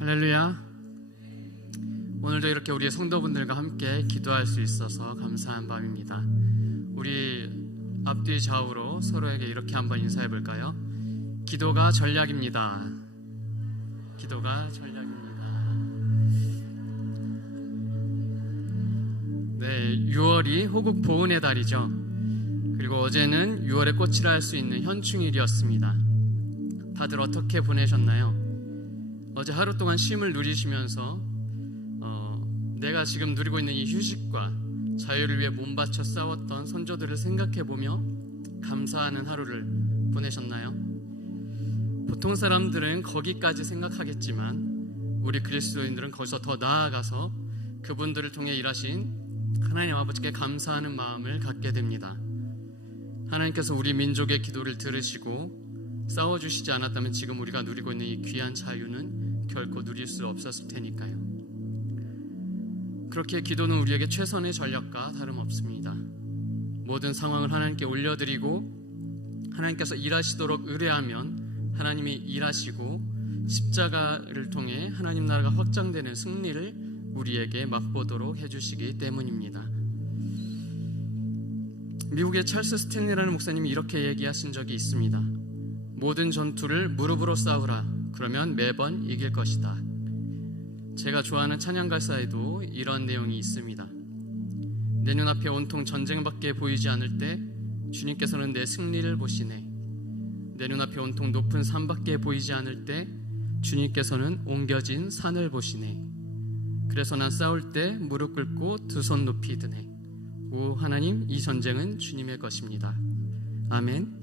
할렐루야. 오늘도 이렇게 우리 성도분들과 함께 기도할 수 있어서 감사한 밤입니다. 우리 앞뒤 좌우로 서로에게 이렇게 한번 인사해 볼까요? 기도가 전략입니다. 기도가 전략입니다. 네, 6월이 호국 보훈의 달이죠. 그리고 어제는 6월의 꽃이라 할 수 있는 현충일이었습니다. 다들 어떻게 보내셨나요? 어제 하루 동안 쉼을 누리시면서 내가 지금 누리고 있는 이 휴식과 자유를 위해 몸바쳐 싸웠던 선조들을 생각해보며 감사하는 하루를 보내셨나요? 보통 사람들은 거기까지 생각하겠지만 우리 그리스도인들은 거기서 더 나아가서 그분들을 통해 일하신 하나님 아버지께 감사하는 마음을 갖게 됩니다. 하나님께서 우리 민족의 기도를 들으시고 싸워주시지 않았다면 지금 우리가 누리고 있는 이 귀한 자유는 결코 누릴 수 없었을 테니까요. 그렇게 기도는 우리에게 최선의 전략과 다름없습니다. 모든 상황을 하나님께 올려드리고 하나님께서 일하시도록 의뢰하면 하나님이 일하시고 십자가를 통해 하나님 나라가 확장되는 승리를 우리에게 맛보도록 해주시기 때문입니다. 미국의 찰스 스탠리라는 목사님이 이렇게 얘기하신 적이 있습니다. 모든 전투를 무릎으로 싸우라. 그러면 매번 이길 것이다. 제가 좋아하는 찬양 가사에도 이런 내용이 있습니다. 내 눈앞에 온통 전쟁밖에 보이지 않을 때 주님께서는 내 승리를 보시네. 내 눈앞에 온통 높은 산밖에 보이지 않을 때 주님께서는 옮겨진 산을 보시네. 그래서 난 싸울 때 무릎 꿇고 두 손 높이 드네. 오 하나님, 이 전쟁은 주님의 것입니다. 아멘.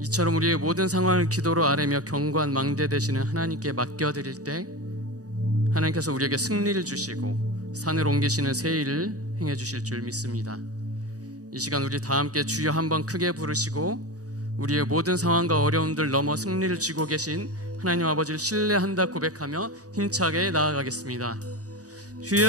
이처럼 우리의 모든 상황을 기도로 아뢰며 경관망대 되시는 하나님께 맡겨드릴 때 하나님께서 우리에게 승리를 주시고 산을 옮기시는 새 일을 행해 주실 줄 믿습니다. 이 시간 우리 다 함께 주여 한번 크게 부르시고 우리의 모든 상황과 어려움들 넘어 승리를 쥐고 계신 하나님 아버지를 신뢰한다 고백하며 힘차게 나아가겠습니다. 주여,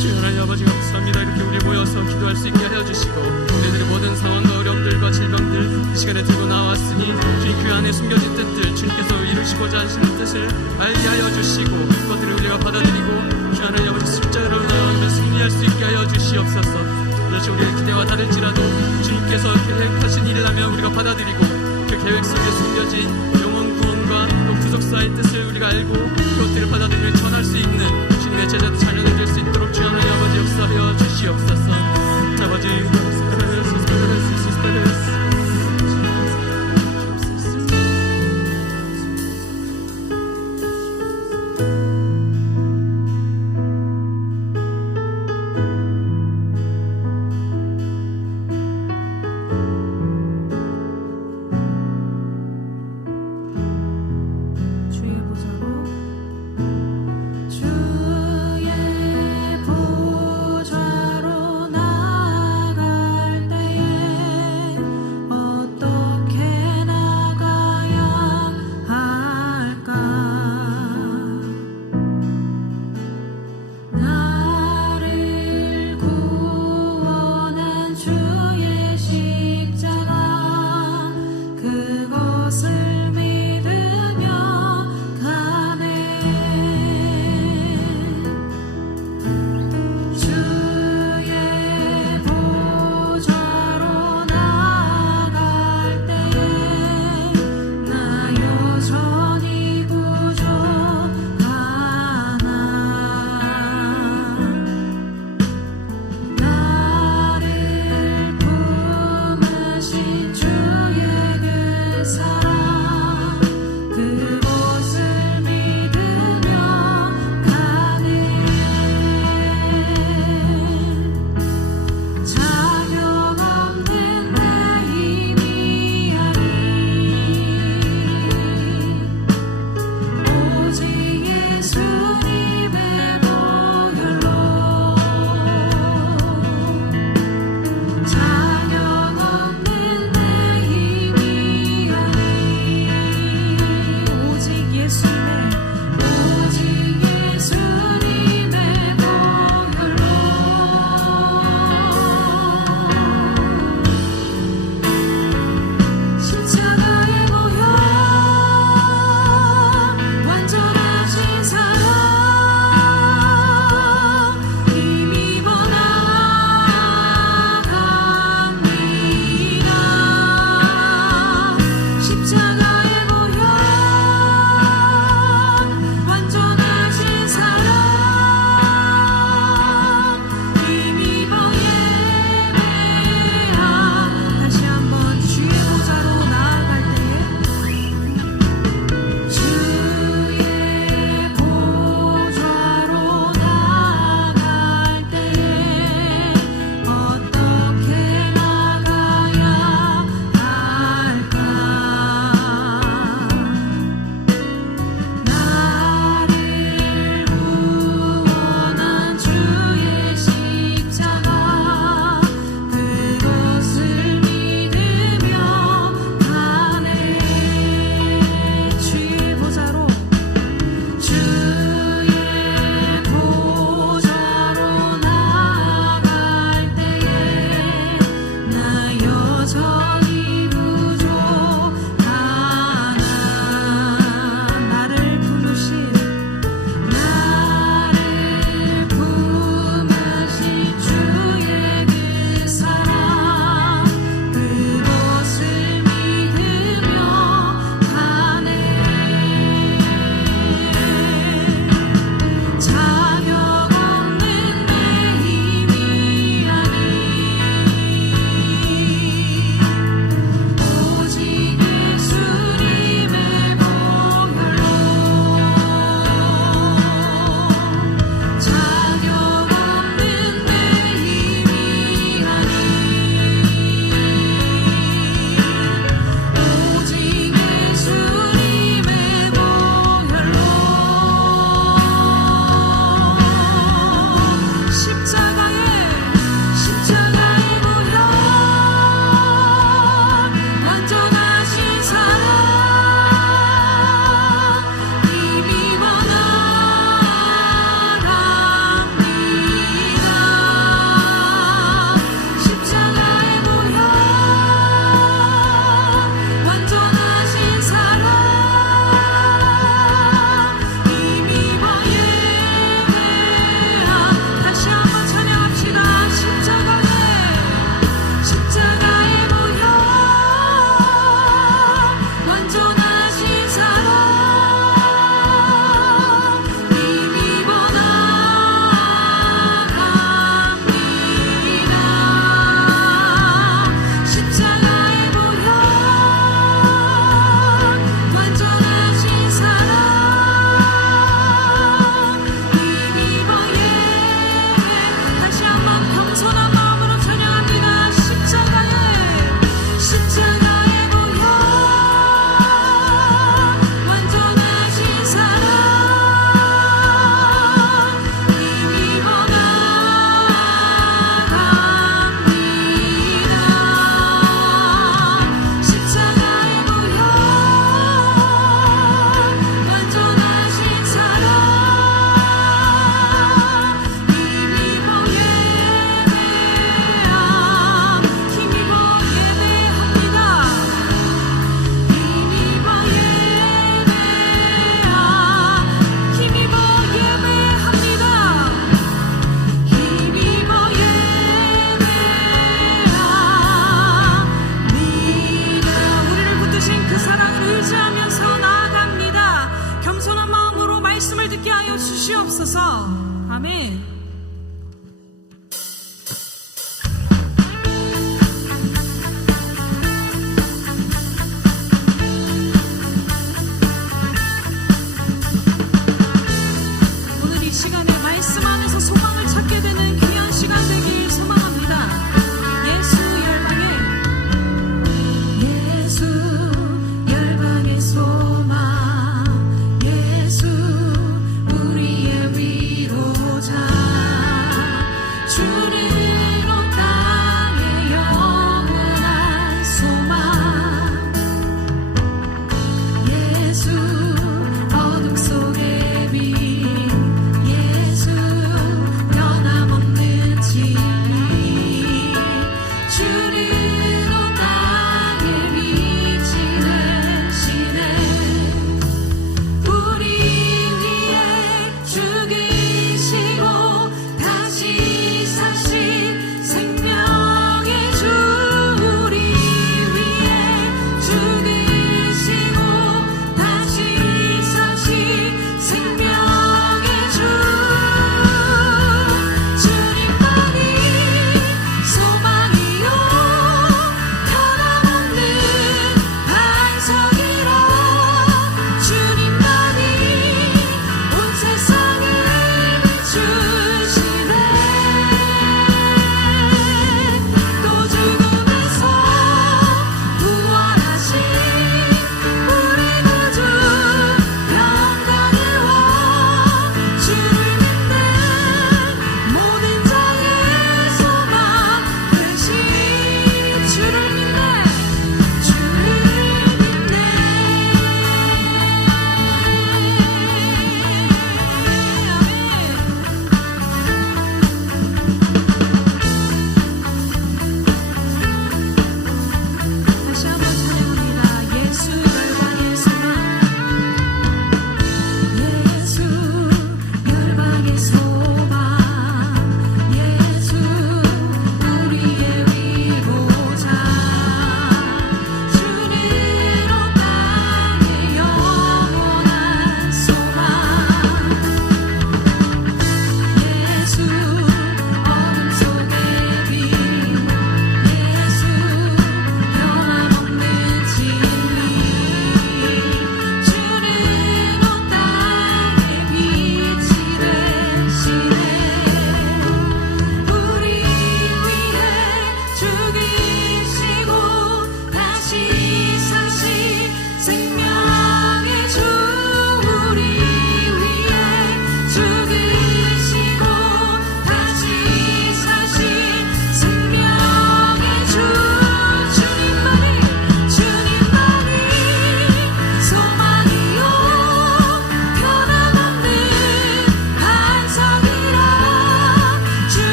주여 하나님 아버지 감사합니다. 이렇게 우리 모여서 기도할 수 있게 하여 주시고 우리들의 모든 상황과 어려움들과 질병들 이 시간에 들고 나왔으니 주님 그 안에 숨겨진 뜻들 주님께서 이루시고자 하시는 뜻을 알게 하여 주시고 그것들을 우리가 받아들이고 주 하나님 아버지 십자가로 나아가며 승리할 수 있게 하여 주시옵소서. 그렇지, 우리의 기대와 다를지라도 주님께서 계획하신 일이라면 우리가 받아들이고 그 계획 속에 숨겨진 영원 구원과 또 구속사의 뜻을 우리가 알고 그것들을 받아들이며 전할 수 있는 주님의 제자 자녀들 될 수 있도록 주 하나님 아버지 역사하여 주시옵소서. 아버지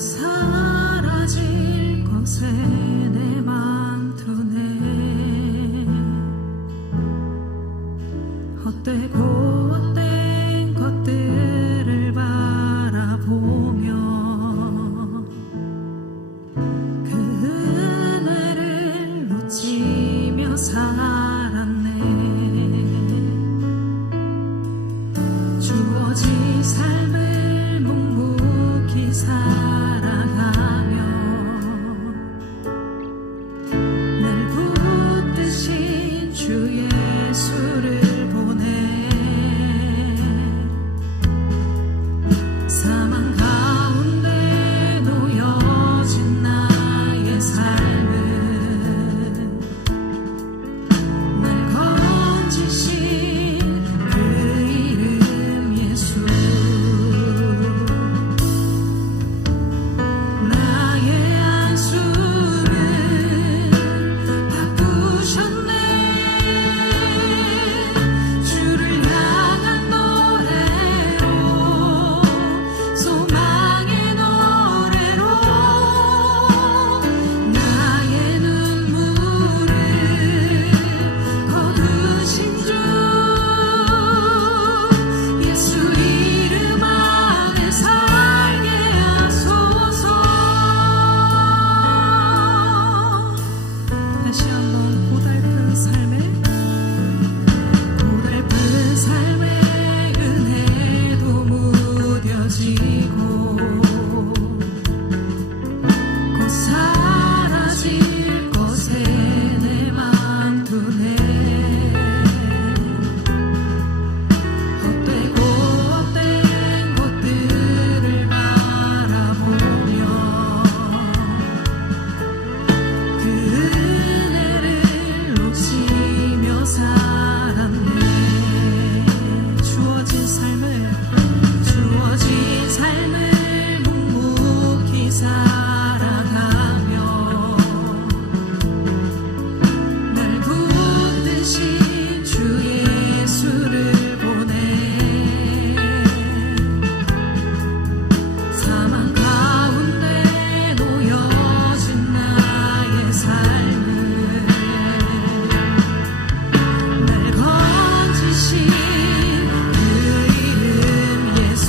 사라질 것에 내 맘 두네. 헛되고 헛된 것들을 바라보며 그 은혜를 놓치며 살았네. 주어진 삶을 묵묵히 살아가며 날 붙드신 주 예수를 보내. 사망 가운데 놓여진 나의 삶을 날 건지신 그 이름 예수. 나의 한숨을 바꾸셨네. 주를 향한 노래로, 소망의 노래로 나의 눈물을 거두신 주 예수 이름 안에 살게 하소서. 다시 한번 고달픈 삶에 은혜도 무뎌지고 곧 사라질 것에 내 맘 두네. 헛되고 헛된 것들을 바라보며 그 은혜를 놓치며 살았네. 주어진 삶을 묵묵히 살아가며 날 붙드신 주 예수를 보내. 사망 가운데 놓여진 나의 삶을 날 건지신 그 이름 예수.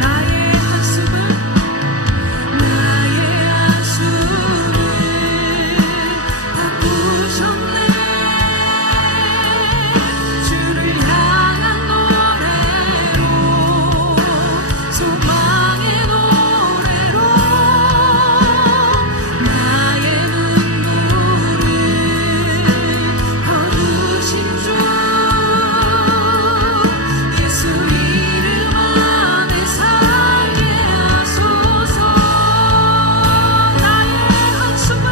나의 한숨을 바꾸셨네. 주를 향한 노래로, 소망의 노래로 나의 눈물을 거두신 주 예수 이름 안에 살게 하소서. 나의 한숨을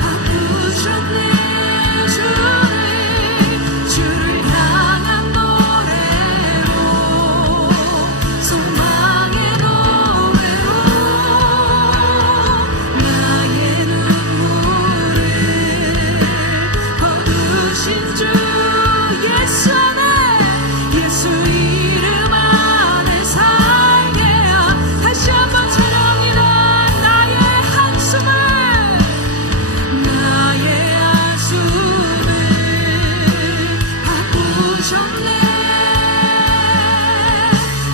바꾸셨네. 주를 향한 노래로, 소망의 노래로 나의 눈물을 거두신 주 예수 안에, 예수 이름 안에 살게 다시 한번 찬양합니다. 나의 한숨을 바꾸셨네.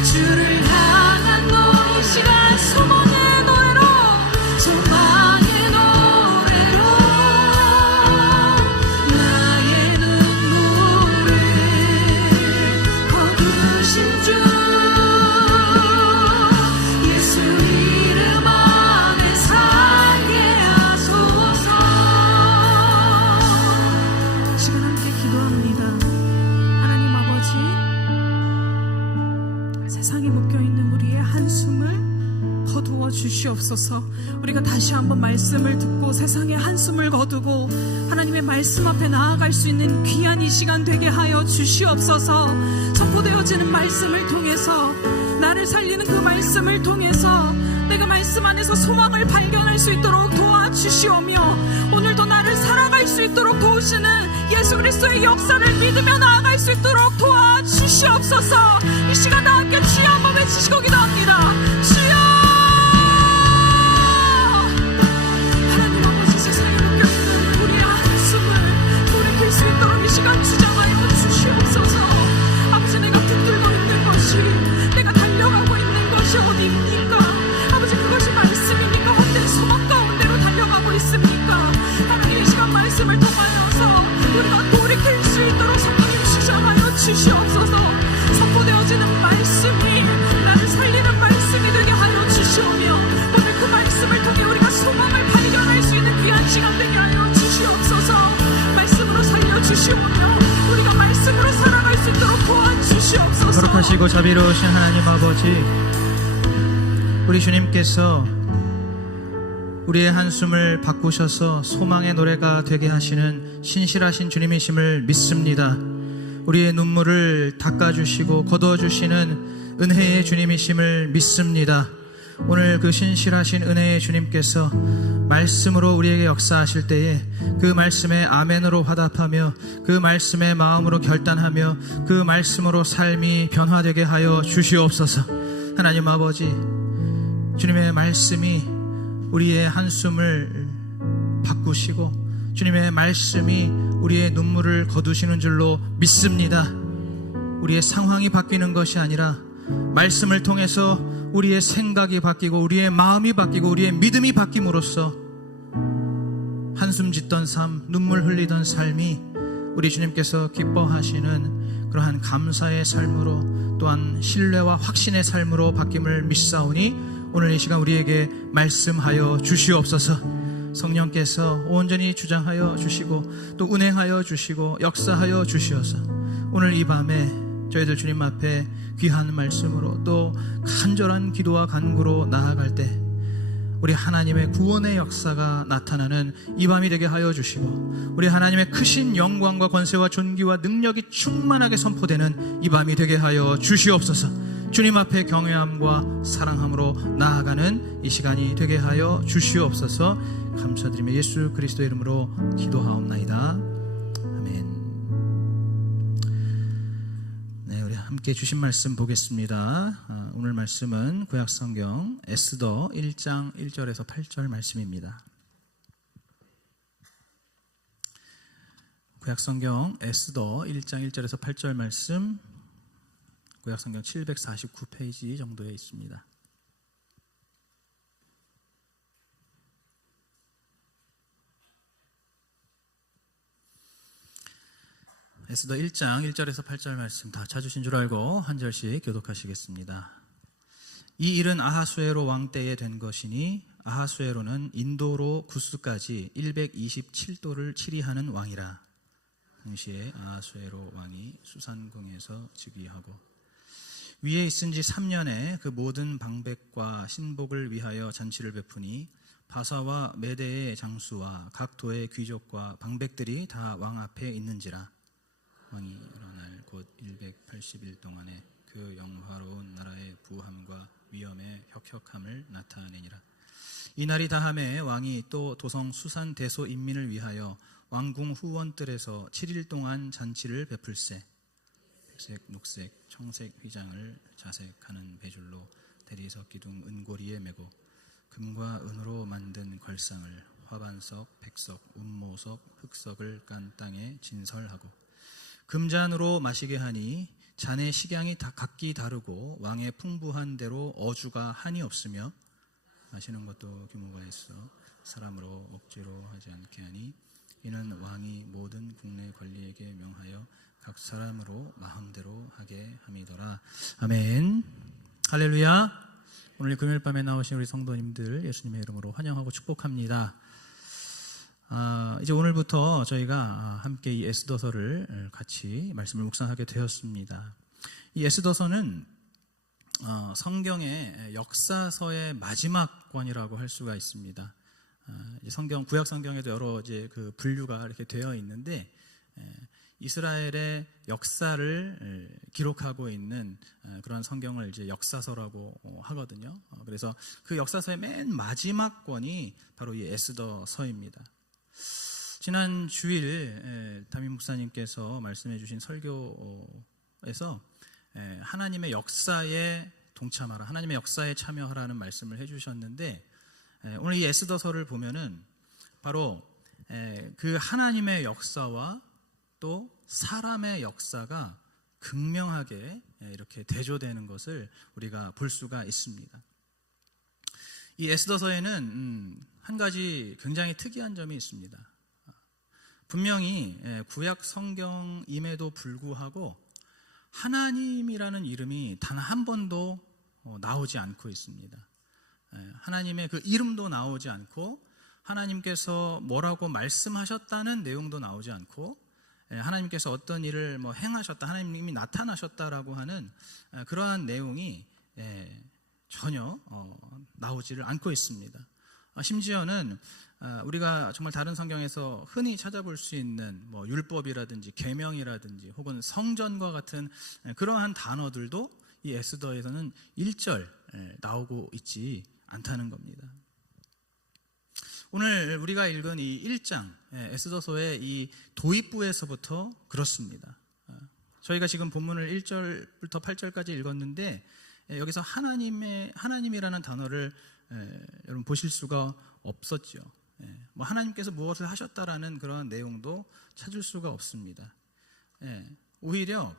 주를 향한 노래, 이 시간 소망의 노래로, 소망의 노래로 나의 눈물을 거두신 주 예수 이름 안에 살게 하소서. 시간 함께 기도합니다. 하나님 아버지, 세상에 묶여있는 우리의 한숨을 거두어 주시옵소서. 우리가 다시 한번 말씀을 듣고 세상의 한숨을 거두고 하나님의 말씀 앞에 나아갈 수 있는 귀한 이 시간 되게 하여 주시옵소서. 선포되어지는 말씀을 통해서, 나를 살리는 그 말씀을 통해서 내가 말씀 안에서 소망을 발견할 수 있도록 도와주시오며, 오늘도 나를 살아갈 수 있도록 도우시는 예수 그리스도의 역사를 믿으며 나아갈 수 있도록 도와주시옵소서. 주시옵소서. 이 시간 다 함께 주여 한번 외치시고 기도합니다. 주여. 하나님 아버지, 세상에 묶여있는 우리의 한숨을 돌이킬 수 있도록 이 시간 주장하여 주시옵소서. 아버지, 내가 붙들고 있는 것이, 내가 달려가고 있는 것이 어디입니까? 아버지, 그것이 말씀입니까? 헛된 소망 가운데로 달려가고 있습니까? 하나님, 이 시간 말씀을 통하여서 우리가 돌이킬 수 있도록 성령님 주장하여 주시옵소서. 선포되어지는 말씀이 나를 살리는 말씀이 되게 하여 주시오며, 오늘 그 말씀을 통해 우리가 소망을 발견할 수 있는 귀한 시간 되게 하여 주시옵소서. 말씀으로 살려주시오며 우리가 말씀으로 살아갈 수 있도록 도와주시옵소서. 거룩하시고 자비로우신 하나님 아버지, 우리 주님께서 우리의 한숨을 바꾸셔서 소망의 노래가 되게 하시는 신실하신 주님이심을 믿습니다. 우리의 눈물을 닦아주시고 거두어주시는 은혜의 주님이심을 믿습니다. 오늘 그 신실하신 은혜의 주님께서 말씀으로 우리에게 역사하실 때에 그 말씀에 아멘으로 화답하며 그 말씀에 마음으로 결단하며 그 말씀으로 삶이 변화되게 하여 주시옵소서. 하나님 아버지, 주님의 말씀이 우리의 한숨을 바꾸시고 주님의 말씀이 우리의 눈물을 거두시는 줄로 믿습니다. 우리의 상황이 바뀌는 것이 아니라 말씀을 통해서 우리의 생각이 바뀌고 우리의 마음이 바뀌고 우리의 믿음이 바뀜으로써 한숨 짓던 삶, 눈물 흘리던 삶이 우리 주님께서 기뻐하시는 그러한 감사의 삶으로, 또한 신뢰와 확신의 삶으로 바뀜을 믿사오니 오늘 이 시간 우리에게 말씀하여 주시옵소서. 성령께서 온전히 주장하여 주시고 또 운행하여 주시고 역사하여 주시어서 오늘 이 밤에 저희들 주님 앞에 귀한 말씀으로 또 간절한 기도와 간구로 나아갈 때 우리 하나님의 구원의 역사가 나타나는 이 밤이 되게 하여 주시고 우리 하나님의 크신 영광과 권세와 존귀와 능력이 충만하게 선포되는 이 밤이 되게 하여 주시옵소서. 주님 앞에 경외함과 사랑함으로 나아가는 이 시간이 되게 하여 주시옵소서. 감사드리며 예수 그리스도의 이름으로 기도하옵나이다. 아멘. 네, 우리 함께 주신 말씀 보겠습니다. 오늘 말씀은 구약성경 에스더 1장 1절에서 8절 말씀입니다. 구약성경 에스더 1장 1절에서 8절 말씀, 구약성경 749페이지 정도에 있습니다. 에스더 1장 1절에서 8절 말씀 다 찾으신 줄 알고 한 절씩 교독하시겠습니다. 이 일은 아하수에로 왕 때에 된 것이니 아하수에로는 인도로 구스까지 127도를 치리하는 왕이라. 당시에 아하수에로 왕이 수산궁에서 즉위하고 위에 있은 지 3년에 그 모든 방백과 신복을 위하여 잔치를 베푸니 바사와 메대의 장수와 각 도의 귀족과 방백들이 다 왕 앞에 있는지라. 왕이 일어날 곧 180일 동안에 그 영화로운 나라의 부함과 위엄의 혁혁함을 나타내니라. 이 날이 다함에 왕이 또 도성 수산 대소 인민을 위하여 왕궁 후원뜰에서 7일 동안 잔치를 베풀세. 백색, 녹색, 청색 휘장을 자색하는 배줄로 대리석 기둥 은고리에 메고 금과 은으로 만든 걸상을 화반석, 백석, 운모석, 흑석을 깐 땅에 진설하고 금잔으로 마시게 하니 잔의 식양이 다 각기 다르고 왕의 풍부한 대로 어주가 한이 없으며 마시는 것도 규모가 있어 사람으로 억지로 하지 않게 하니 이는 왕이 모든 국내 관리에게 명하여 각 사람으로 마음대로 하게 함이더라. 아멘. 할렐루야. 오늘 금요일 밤에 나오신 우리 성도님들 예수님의 이름으로 환영하고 축복합니다. 이제 오늘부터 저희가 함께 이 에스더서를 같이 말씀을 묵상하게 되었습니다. 이 에스더서는 성경의 역사서의 마지막 권이라고 할 수가 있습니다. 성경, 구약 성경에도 여러 이제 그 분류가 이렇게 되어 있는데 이스라엘의 역사를 기록하고 있는 그런 성경을 이제 역사서라고 하거든요. 그래서 그 역사서의 맨 마지막 권이 바로 이 에스더서입니다. 지난 주일 담임 목사님께서 말씀해 주신 설교에 10절에서 하나님의 역사에 동참하라, 하나님의 역사에 참여하라는 말씀을 해주셨는데, 오늘 이 에스더서를 보면은 바로 그 하나님의 역사와 또 사람의 역사가 극명하게 이렇게 대조되는 것을 우리가 볼 수가 있습니다. 이 에스더서에는 한 가지 굉장히 특이한 점이 있습니다. 분명히 구약 성경임에도 불구하고 하나님이라는 이름이 단 한 번도 나오지 않고 있습니다. 하나님의 그 이름도 나오지 않고, 하나님께서 뭐라고 말씀하셨다는 내용도 나오지 않고, 하나님께서 어떤 일을 행하셨다, 하나님이 나타나셨다라고 하는 그러한 내용이 전혀 나오지를 않고 있습니다. 심지어는 우리가 정말 다른 성경에서 흔히 찾아볼 수 있는 율법이라든지 계명이라든지 혹은 성전과 같은 그러한 단어들도 이 에스더에서는 1절 나오고 있지 않다는 겁니다. 오늘 우리가 읽은 이 1장 에스더서의 이 도입부에서부터 그렇습니다. 저희가 지금 본문을 1절부터 8절까지 읽었는데, 여기서 하나님이라는 단어를 여러분 보실 수가 없었죠. 하나님께서 무엇을 하셨다라는 그런 내용도 찾을 수가 없습니다. 오히려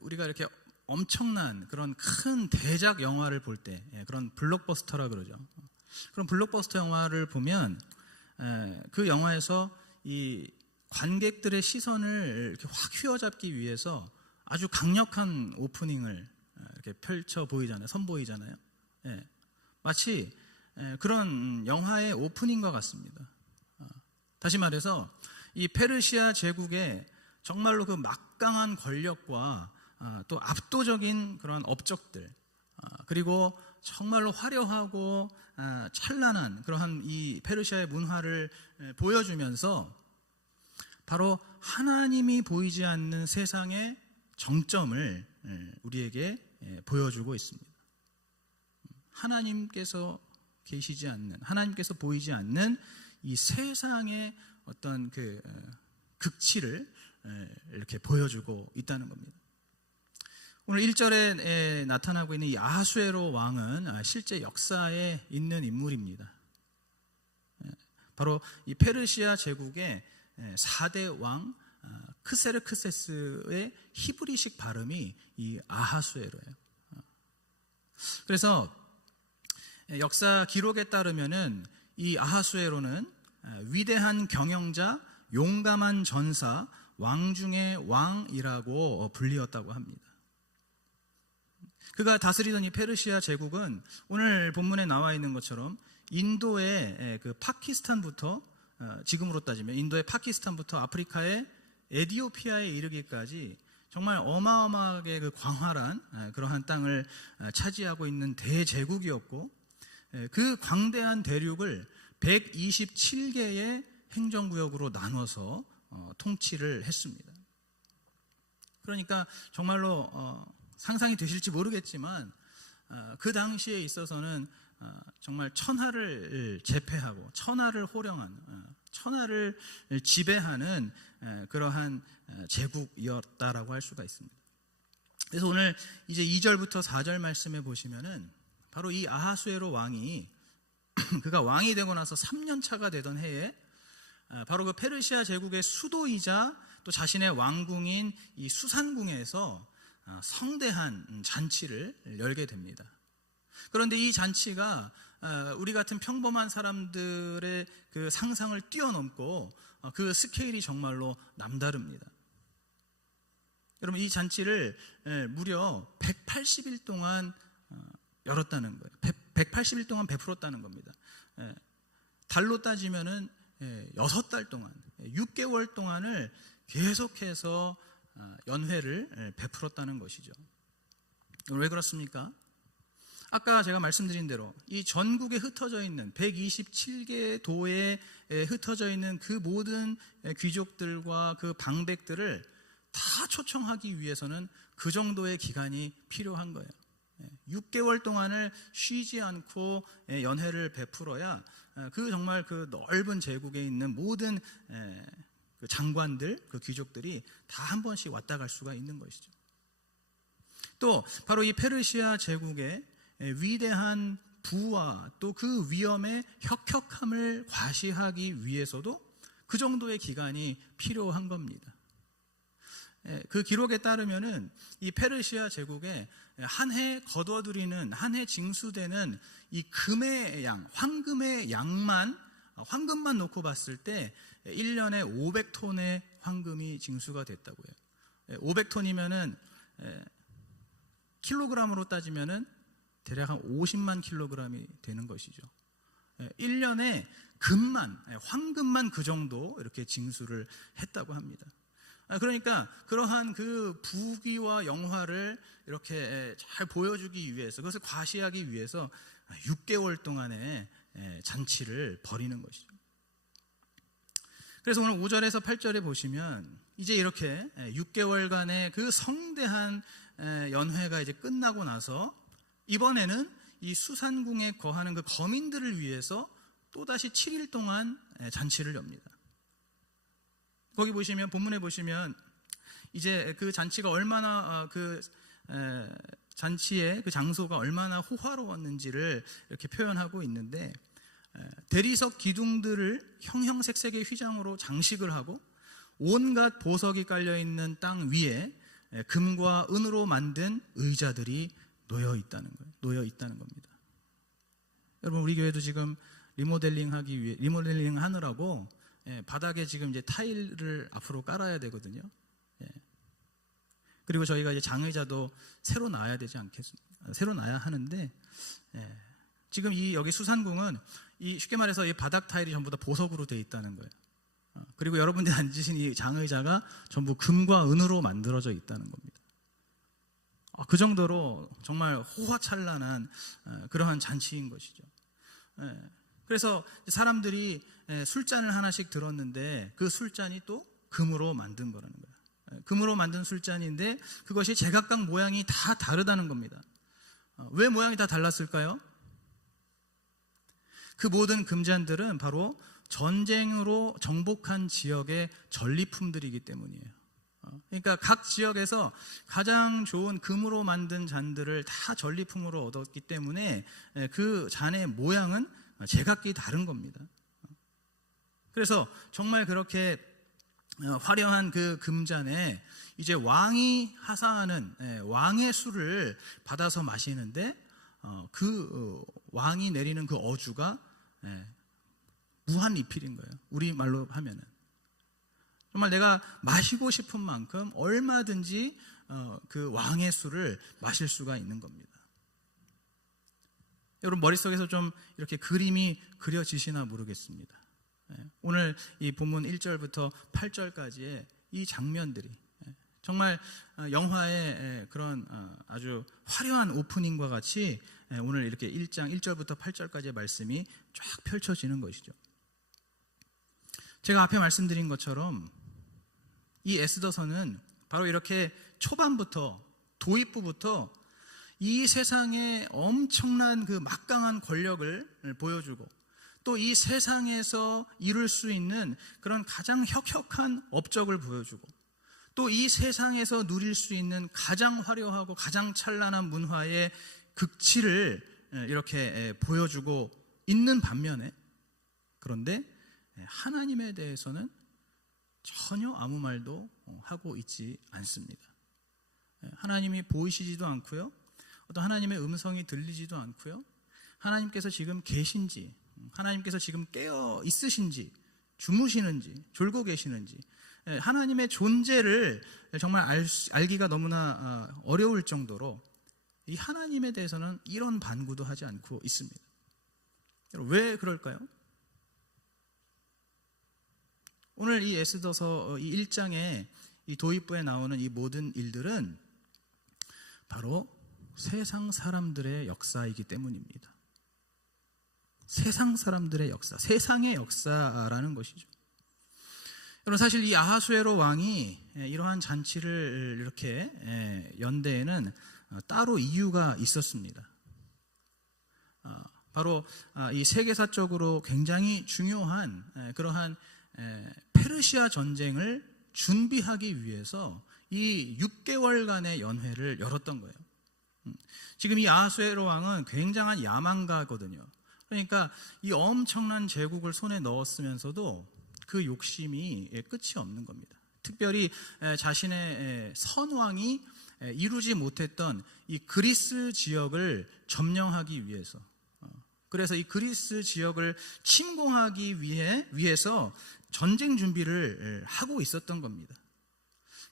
우리가 이렇게 엄청난 그런 큰 대작 영화를 볼 때, 그런 블록버스터라 그러죠. 그런 블록버스터 영화를 보면 그 영화에서 이 관객들의 시선을 이렇게 확 휘어잡기 위해서 아주 강력한 오프닝을 이렇게 펼쳐 보이잖아요. 선보이잖아요. 마치 그런 영화의 오프닝과 같습니다. 다시 말해서 이 페르시아 제국의 정말로 그 막강한 권력과 또 압도적인 그런 업적들, 그리고 정말로 화려하고 찬란한 그러한 이 페르시아의 문화를 보여주면서 바로 하나님이 보이지 않는 세상의 정점을 우리에게 보여주고 있습니다. 하나님께서 계시지 않는, 하나님께서 보이지 않는 이 세상의 어떤 그 극치를 이렇게 보여주고 있다는 겁니다. 오늘 1절에 나타나고 있는 이 아하수에로 왕은 실제 역사에 있는 인물입니다. 바로 이 페르시아 제국의 4대 왕 크세르크세스의 히브리식 발음이 이 아하수에로예요. 그래서 역사 기록에 따르면은 이 아하수에로는 위대한 경영자, 용감한 전사, 왕 중의 왕이라고 불리었다고 합니다. 그가 다스리던 이 페르시아 제국은 오늘 본문에 나와 있는 것처럼 인도의 그 파키스탄부터, 지금으로 따지면 인도의 파키스탄부터 아프리카의 에티오피아에 이르기까지 정말 어마어마하게 그 광활한 그러한 땅을 차지하고 있는 대제국이었고, 그 광대한 대륙을 127개의 행정구역으로 나눠서 통치를 했습니다. 그러니까 정말로 상상이 되실지 모르겠지만 그 당시에 있어서는 정말 천하를 제패하고 천하를 호령한, 천하를 지배하는 그러한 제국이었다라고 할 수가 있습니다. 그래서 오늘 이제 2절부터 4절 말씀에 보시면은 바로 이 아하수에로 왕이 그가 왕이 되고 나서 3년 차가 되던 해에 바로 그 페르시아 제국의 수도이자 또 자신의 왕궁인 이 수산궁에서 성대한 잔치를 열게 됩니다. 그런데 이 잔치가 우리 같은 평범한 사람들의 그 상상을 뛰어넘고 그 스케일이 정말로 남다릅니다. 여러분, 이 잔치를 무려 180일 동안 열었다는 거예요. 180일 동안 베풀었다는 겁니다. 달로 따지면은 6달 동안, 6개월 동안을 계속해서 연회를 베풀었다는 것이죠. 왜 그렇습니까? 아까 제가 말씀드린 대로 이 전국에 흩어져 있는 127개 도에 흩어져 있는 그 모든 귀족들과 그 방백들을 다 초청하기 위해서는 그 정도의 기간이 필요한 거예요. 6개월 동안을 쉬지 않고 연회를 베풀어야 그 정말 그 넓은 제국에 있는 모든 그 장관들, 그 귀족들이 다 한 번씩 왔다 갈 수가 있는 것이죠. 또 바로 이 페르시아 제국의 위대한 부와 또 그 위엄의 혁혁함을 과시하기 위해서도 그 정도의 기간이 필요한 겁니다. 그 기록에 따르면은 이 페르시아 제국에 한 해 거둬들이는, 한 해 징수되는 이 금의 양, 황금의 양만, 황금만 놓고 봤을 때 1년에 500톤의 황금이 징수가 됐다고 해요. 500톤이면은 킬로그램으로 따지면은 대략 한 50만 킬로그램이 되는 것이죠. 1년에 금만, 황금만 그 정도 이렇게 징수를 했다고 합니다. 그러니까 그러한 그 부귀와 영화를 이렇게 잘 보여주기 위해서, 그것을 과시하기 위해서 6개월 동안의 잔치를 벌이는 것이죠. 그래서 오늘 5절에서 8절에 보시면 이제 이렇게 6개월간의 그 성대한 연회가 이제 끝나고 나서 이번에는 이 수산궁에 거하는 그 거민들을 위해서 또다시 7일 동안 잔치를 엽니다. 거기 보시면, 본문에 보시면 이제 그 잔치가 얼마나 잔치의 그 장소가 얼마나 호화로웠는지를 이렇게 표현하고 있는데, 대리석 기둥들을 형형색색의 휘장으로 장식을 하고 온갖 보석이 깔려있는 땅 위에 금과 은으로 만든 의자들이 놓여 있다는 겁니다. 여러분, 우리 교회도 지금 리모델링 하느라고 바닥에 지금 이제 타일을 앞으로 깔아야 되거든요. 그리고 저희가 이제 장의자도 새로 놔야 되지 않겠습니까? 새로 놔야 하는데, 지금 여기 수산궁은 쉽게 말해서 이 바닥 타일이 전부 다 보석으로 되어 있다는 거예요. 그리고 여러분들이 앉으신 이 장의자가 전부 금과 은으로 만들어져 있다는 겁니다. 그 정도로 정말 호화찬란한 그러한 잔치인 것이죠. 그래서 사람들이 술잔을 하나씩 들었는데 그 술잔이 또 금으로 만든 거라는 거예요. 금으로 만든 술잔인데 그것이 제각각 모양이 다 다르다는 겁니다. 왜 모양이 다 달랐을까요? 그 모든 금잔들은 바로 전쟁으로 정복한 지역의 전리품들이기 때문이에요. 그러니까 각 지역에서 가장 좋은 금으로 만든 잔들을 다 전리품으로 얻었기 때문에 그 잔의 모양은 제각기 다른 겁니다. 그래서 정말 그렇게 화려한 그 금잔에 이제 왕이 하사하는 왕의 술을 받아서 마시는데, 그 왕이 내리는 그 어주가 무한 리필인 거예요. 우리말로 하면은 정말 내가 마시고 싶은 만큼 얼마든지 그 왕의 술을 마실 수가 있는 겁니다. 여러분, 머릿속에서 좀 이렇게 그림이 그려지시나 모르겠습니다. 오늘 이 본문 1절부터 8절까지의 이 장면들이 정말 영화의 그런 아주 화려한 오프닝과 같이 오늘 이렇게 1장 1절부터 8절까지의 말씀이 쫙 펼쳐지는 것이죠. 제가 앞에 말씀드린 것처럼 이 에스더서는 바로 이렇게 초반부터, 도입부부터 이 세상의 엄청난 그 막강한 권력을 보여주고, 또 이 세상에서 이룰 수 있는 그런 가장 혁혁한 업적을 보여주고, 또 이 세상에서 누릴 수 있는 가장 화려하고 가장 찬란한 문화의 극치를 이렇게 보여주고 있는 반면에, 그런데 하나님에 대해서는 전혀 아무 말도 하고 있지 않습니다. 하나님이 보이시지도 않고요, 어떤 하나님의 음성이 들리지도 않고요, 하나님께서 지금 계신지, 하나님께서 지금 깨어 있으신지, 주무시는지, 졸고 계시는지, 하나님의 존재를 정말 알기가 너무나 어려울 정도로 이 하나님에 대해서는 이런 반구도 하지 않고 있습니다. 왜 그럴까요? 오늘 이 에스더서 이 1장에 이 도입부에 나오는 이 모든 일들은 바로 세상 사람들의 역사이기 때문입니다. 세상 사람들의 역사, 세상의 역사라는 것이죠. 여러분, 사실 이 아하수에로 왕이 이러한 잔치를 이렇게 연 데에는 따로 이유가 있었습니다. 바로 이 세계사적으로 굉장히 중요한 그러한 페르시아 전쟁을 준비하기 위해서 이 6개월간의 연회를 열었던 거예요. 지금 이 아하수에로 왕은 굉장한 야망가거든요. 그러니까 이 엄청난 제국을 손에 넣었으면서도 그 욕심이 끝이 없는 겁니다. 특별히 자신의 선왕이 이루지 못했던 이 그리스 지역을 점령하기 위해서, 그래서 이 그리스 지역을 침공하기 위해서 전쟁 준비를 하고 있었던 겁니다.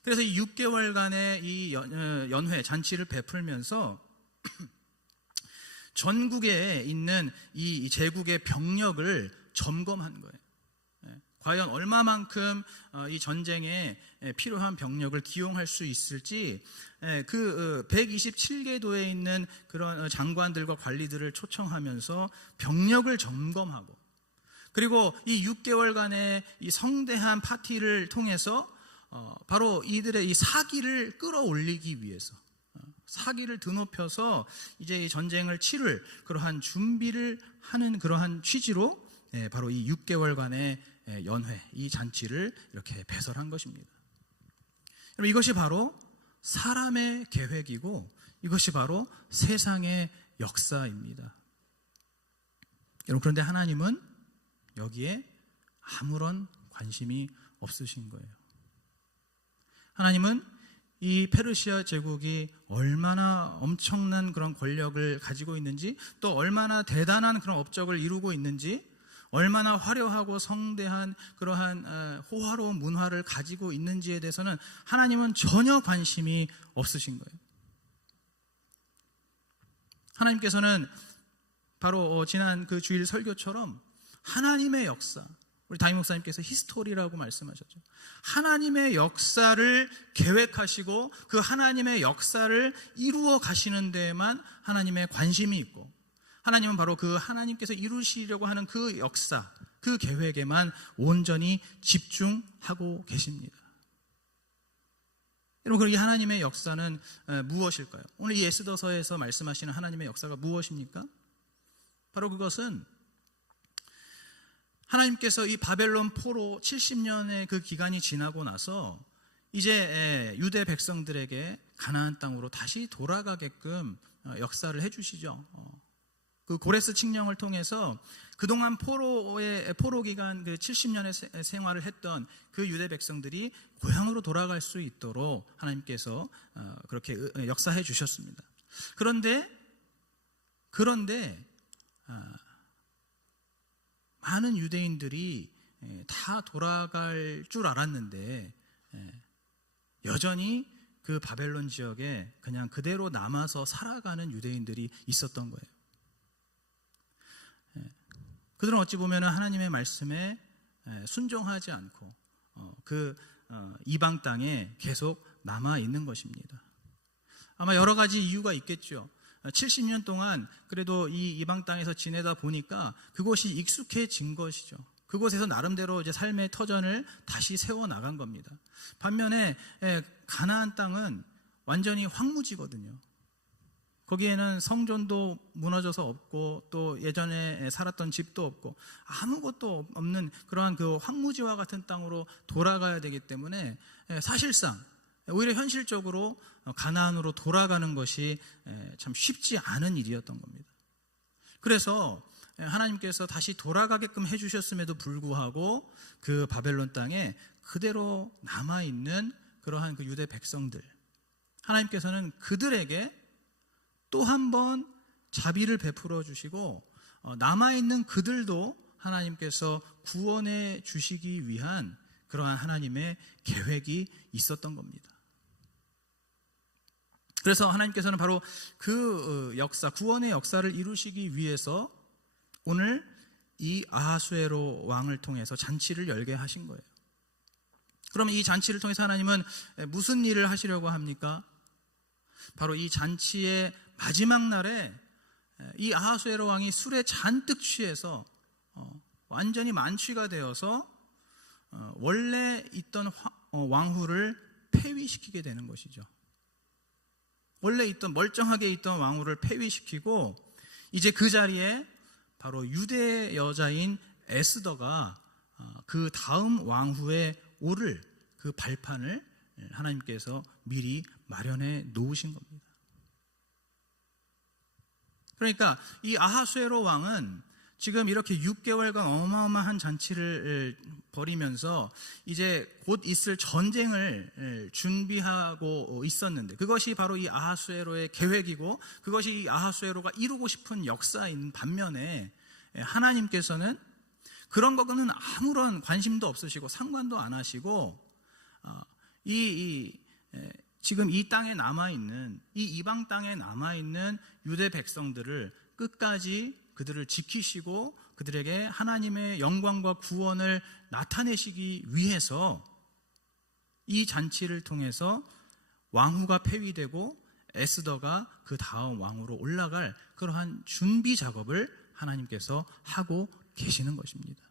그래서 이 6개월간의 이 연회 잔치를 베풀면서 전국에 있는 이 제국의 병력을 점검한 거예요. 과연 얼마만큼 이 전쟁에 필요한 병력을 기용할 수 있을지 그 127개 도에 있는 그런 장관들과 관리들을 초청하면서 병력을 점검하고, 그리고 이 6개월간의 이 성대한 파티를 통해서 바로 이들의 이 사기를 끌어올리기 위해서, 사기를 드높여서 이제 이 전쟁을 치를 그러한 준비를 하는 그러한 취지로 바로 이 6개월간의 연회, 이 잔치를 이렇게 배설한 것입니다. 여러분, 이것이 바로 사람의 계획이고 이것이 바로 세상의 역사입니다. 여러분, 그런데 하나님은 여기에 아무런 관심이 없으신 거예요. 하나님은 이 페르시아 제국이 얼마나 엄청난 그런 권력을 가지고 있는지, 또 얼마나 대단한 그런 업적을 이루고 있는지, 얼마나 화려하고 성대한 그러한 호화로운 문화를 가지고 있는지에 대해서는 하나님은 전혀 관심이 없으신 거예요. 하나님께서는 바로 지난 그 주일 설교처럼 하나님의 역사, 우리 담임 목사님께서 히스토리라고 말씀하셨죠. 하나님의 역사를 계획하시고 그 하나님의 역사를 이루어 가시는 데에만 하나님의 관심이 있고, 하나님은 바로 그 하나님께서 이루시려고 하는 그 역사, 그 계획에만 온전히 집중하고 계십니다. 여러분, 그럼 이 하나님의 역사는 무엇일까요? 오늘 이 에스더서에서 말씀하시는 하나님의 역사가 무엇입니까? 바로 그것은 하나님께서 이 바벨론 포로 70년의 그 기간이 지나고 나서 이제 유대 백성들에게 가나안 땅으로 다시 돌아가게끔 역사를 해주시죠. 그 고레스 칙령을 통해서 그동안 포로 기간 그 70년의 생활을 했던 그 유대 백성들이 고향으로 돌아갈 수 있도록 하나님께서 그렇게 역사해 주셨습니다. 그런데 많은 유대인들이 다 돌아갈 줄 알았는데 여전히 그 바벨론 지역에 그냥 그대로 남아서 살아가는 유대인들이 있었던 거예요. 그들은 어찌 보면 하나님의 말씀에 순종하지 않고 그 이방 땅에 계속 남아 있는 것입니다. 아마 여러 가지 이유가 있겠죠. 70년 동안 그래도 이 이방 땅에서 지내다 보니까 그곳이 익숙해진 것이죠. 그곳에서 나름대로 이제 삶의 터전을 다시 세워 나간 겁니다. 반면에 가나안 땅은 완전히 황무지거든요. 거기에는 성전도 무너져서 없고, 또 예전에 살았던 집도 없고, 아무것도 없는 그러한 그 황무지와 같은 땅으로 돌아가야 되기 때문에 사실상 오히려 현실적으로 가나안으로 돌아가는 것이 참 쉽지 않은 일이었던 겁니다. 그래서 하나님께서 다시 돌아가게끔 해주셨음에도 불구하고 그 바벨론 땅에 그대로 남아있는 그러한 그 유대 백성들, 하나님께서는 그들에게 또 한 번 자비를 베풀어 주시고 남아있는 그들도 하나님께서 구원해 주시기 위한 그러한 하나님의 계획이 있었던 겁니다. 그래서 하나님께서는 바로 그 역사, 구원의 역사를 이루시기 위해서 오늘 이 아하수에로 왕을 통해서 잔치를 열게 하신 거예요. 그러면 이 잔치를 통해서 하나님은 무슨 일을 하시려고 합니까? 바로 이 잔치의 마지막 날에 이 아하수에로 왕이 술에 잔뜩 취해서 완전히 만취가 되어서 원래 있던 왕후를 폐위시키게 되는 것이죠. 원래 있던 멀쩡하게 있던 왕후를 폐위시키고 이제 그 자리에 바로 유대 여자인 에스더가 그 다음 왕후에 오를 그 발판을 하나님께서 미리 마련해 놓으신 겁니다. 그러니까 이 아하수에로 왕은 지금 이렇게 6개월간 어마어마한 잔치를 벌이면서 이제 곧 있을 전쟁을 준비하고 있었는데, 그것이 바로 이 아하수에로의 계획이고 그것이 이 아하수에로가 이루고 싶은 역사인 반면에 하나님께서는 그런 것과는 아무런 관심도 없으시고 상관도 안 하시고 지금 이 땅에 남아있는, 이 이방 땅에 남아있는 유대 백성들을 끝까지 그들을 지키시고 그들에게 하나님의 영광과 구원을 나타내시기 위해서 이 잔치를 통해서 왕후가 폐위되고 에스더가 그 다음 왕으로 올라갈 그러한 준비 작업을 하나님께서 하고 계시는 것입니다.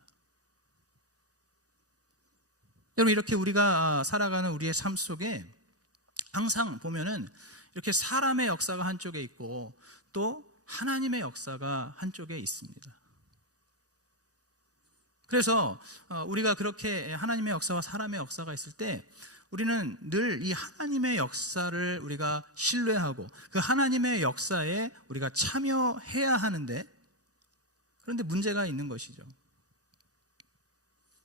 여러분, 이렇게 우리가 살아가는 우리의 삶 속에 항상 보면은 이렇게 사람의 역사가 한쪽에 있고 또 하나님의 역사가 한쪽에 있습니다. 그래서 우리가 그렇게 하나님의 역사와 사람의 역사가 있을 때 우리는 늘 이 하나님의 역사를 우리가 신뢰하고 그 하나님의 역사에 우리가 참여해야 하는데, 그런데 문제가 있는 것이죠.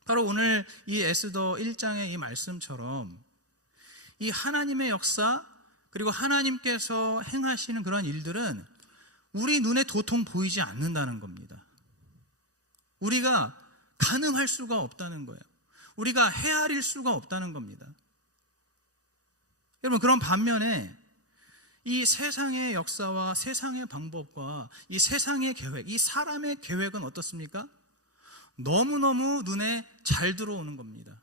바로 오늘 이 에스더 1장의 이 말씀처럼 이 하나님의 역사 그리고 하나님께서 행하시는 그런 일들은 우리 눈에 도통 보이지 않는다는 겁니다. 우리가 가늠할 수가 없다는 거예요. 우리가 헤아릴 수가 없다는 겁니다. 여러분, 그런 반면에 이 세상의 역사와 세상의 방법과 이 세상의 계획, 이 사람의 계획은 어떻습니까? 너무너무 눈에 잘 들어오는 겁니다.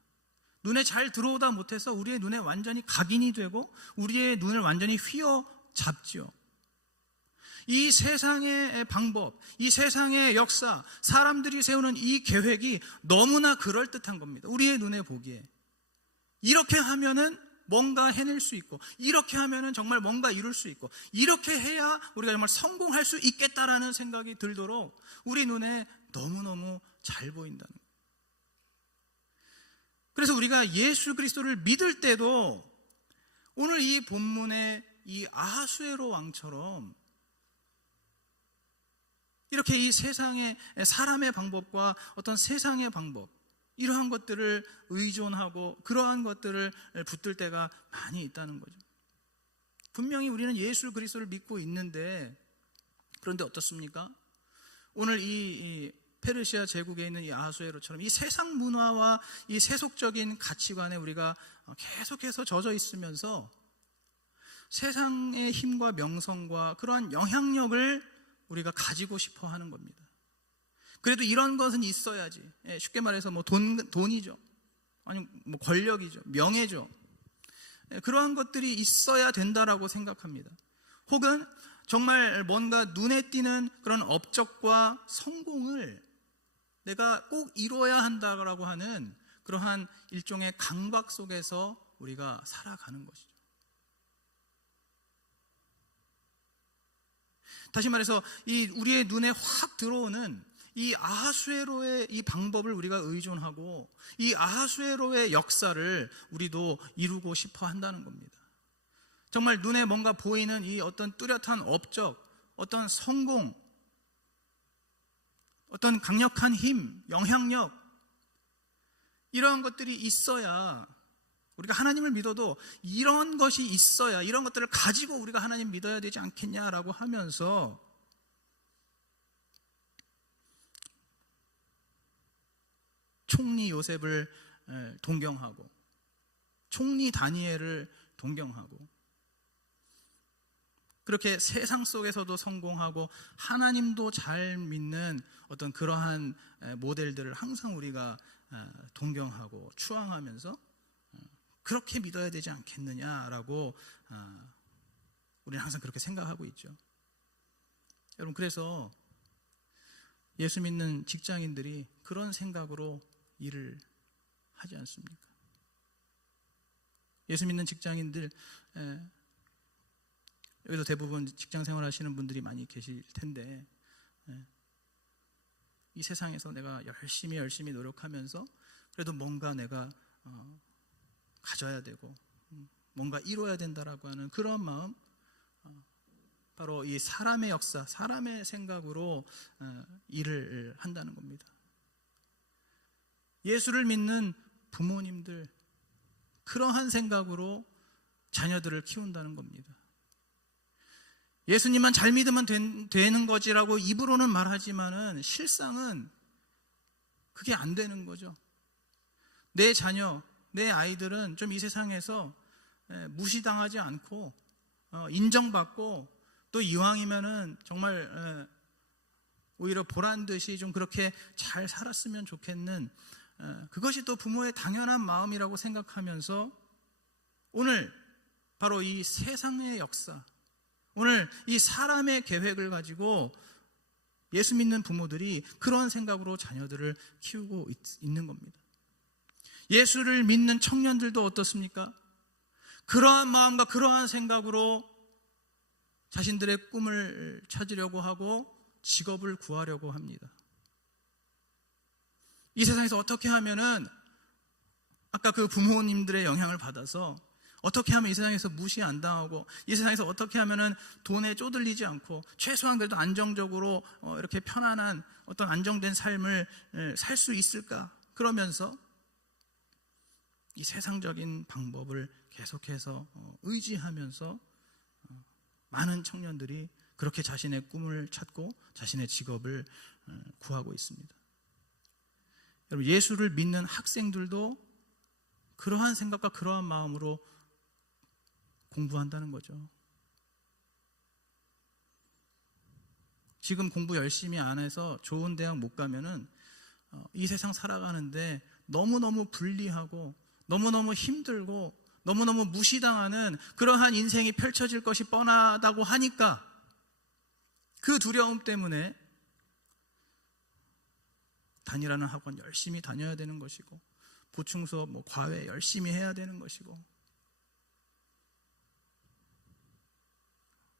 눈에 잘 들어오다 못해서 우리의 눈에 완전히 각인이 되고 우리의 눈을 완전히 휘어잡죠. 이 세상의 방법, 이 세상의 역사, 사람들이 세우는 이 계획이 너무나 그럴듯한 겁니다. 우리의 눈에 보기에. 이렇게 하면은 뭔가 해낼 수 있고, 이렇게 하면은 정말 뭔가 이룰 수 있고, 이렇게 해야 우리가 정말 성공할 수 있겠다라는 생각이 들도록 우리 눈에 너무너무 잘 보인다는 거예요. 그래서 우리가 예수 그리스도를 믿을 때도 오늘 이 본문의 이 아하수에로 왕처럼 이렇게 이 세상의 사람의 방법과 어떤 세상의 방법, 이러한 것들을 의존하고 그러한 것들을 붙들 때가 많이 있다는 거죠. 분명히 우리는 예수 그리스도를 믿고 있는데, 그런데 어떻습니까? 오늘 이 페르시아 제국에 있는 이 아하수에로처럼 이 세상 문화와 이 세속적인 가치관에 우리가 계속해서 젖어 있으면서 세상의 힘과 명성과 그러한 영향력을 우리가 가지고 싶어 하는 겁니다. 그래도 이런 것은 있어야지. 쉽게 말해서 뭐 돈이죠. 아니 뭐 권력이죠. 명예죠. 그러한 것들이 있어야 된다라고 생각합니다. 혹은 정말 뭔가 눈에 띄는 그런 업적과 성공을 내가 꼭 이뤄야 한다라고 하는 그러한 일종의 강박 속에서 우리가 살아가는 것이죠. 다시 말해서 이 우리의 눈에 확 들어오는 이 아하수에로의 이 방법을 우리가 의존하고 이 아하수에로의 역사를 우리도 이루고 싶어 한다는 겁니다. 정말 눈에 뭔가 보이는 이 어떤 뚜렷한 업적, 어떤 성공, 어떤 강력한 힘, 영향력, 이러한 것들이 있어야, 우리가 하나님을 믿어도 이런 것이 있어야, 이런 것들을 가지고 우리가 하나님 믿어야 되지 않겠냐라고 하면서 총리 요셉을 동경하고 총리 다니엘을 동경하고 그렇게 세상 속에서도 성공하고 하나님도 잘 믿는 어떤 그러한 모델들을 항상 우리가 동경하고 추앙하면서 그렇게 믿어야 되지 않겠느냐라고 우리는 항상 그렇게 생각하고 있죠. 여러분, 그래서 예수 믿는 직장인들이 그런 생각으로 일을 하지 않습니까? 예수 믿는 직장인들, 여기도 대부분 직장 생활 하시는 분들이 많이 계실 텐데, 이 세상에서 내가 열심히 노력하면서 그래도 뭔가 내가 가져야 되고 뭔가 이뤄야 된다라고 하는 그런 마음, 바로 이 사람의 역사, 사람의 생각으로 일을 한다는 겁니다. 예수를 믿는 부모님들, 그러한 생각으로 자녀들을 키운다는 겁니다. 예수님만 잘 믿으면 되는 거지라고 입으로는 말하지만은 실상은 그게 안 되는 거죠. 내 자녀, 내 아이들은 좀 이 세상에서 무시당하지 않고 인정받고, 또 이왕이면은 정말 오히려 보란 듯이 좀 그렇게 잘 살았으면 좋겠는, 그것이 또 부모의 당연한 마음이라고 생각하면서 오늘 바로 이 세상의 역사, 오늘 이 사람의 계획을 가지고 예수 믿는 부모들이 그런 생각으로 자녀들을 키우고 있는 겁니다. 예수를 믿는 청년들도 어떻습니까? 그러한 마음과 그러한 생각으로 자신들의 꿈을 찾으려고 하고 직업을 구하려고 합니다. 이 세상에서 어떻게 하면은 아까 그 부모님들의 영향을 받아서 어떻게 하면 이 세상에서 무시 안 당하고, 이 세상에서 어떻게 하면은 돈에 쪼들리지 않고 최소한 그래도 안정적으로 이렇게 편안한 어떤 안정된 삶을 살 수 있을까? 그러면서 이 세상적인 방법을 계속해서 의지하면서 많은 청년들이 그렇게 자신의 꿈을 찾고 자신의 직업을 구하고 있습니다. 여러분, 예수를 믿는 학생들도 그러한 생각과 그러한 마음으로 공부한다는 거죠. 지금 공부 열심히 안 해서 좋은 대학 못 가면은 이 세상 살아가는데 너무너무 불리하고 너무너무 힘들고 너무너무 무시당하는 그러한 인생이 펼쳐질 것이 뻔하다고 하니까 그 두려움 때문에 단일하는 학원 열심히 다녀야 되는 것이고, 보충 수업, 과외 열심히 해야 되는 것이고,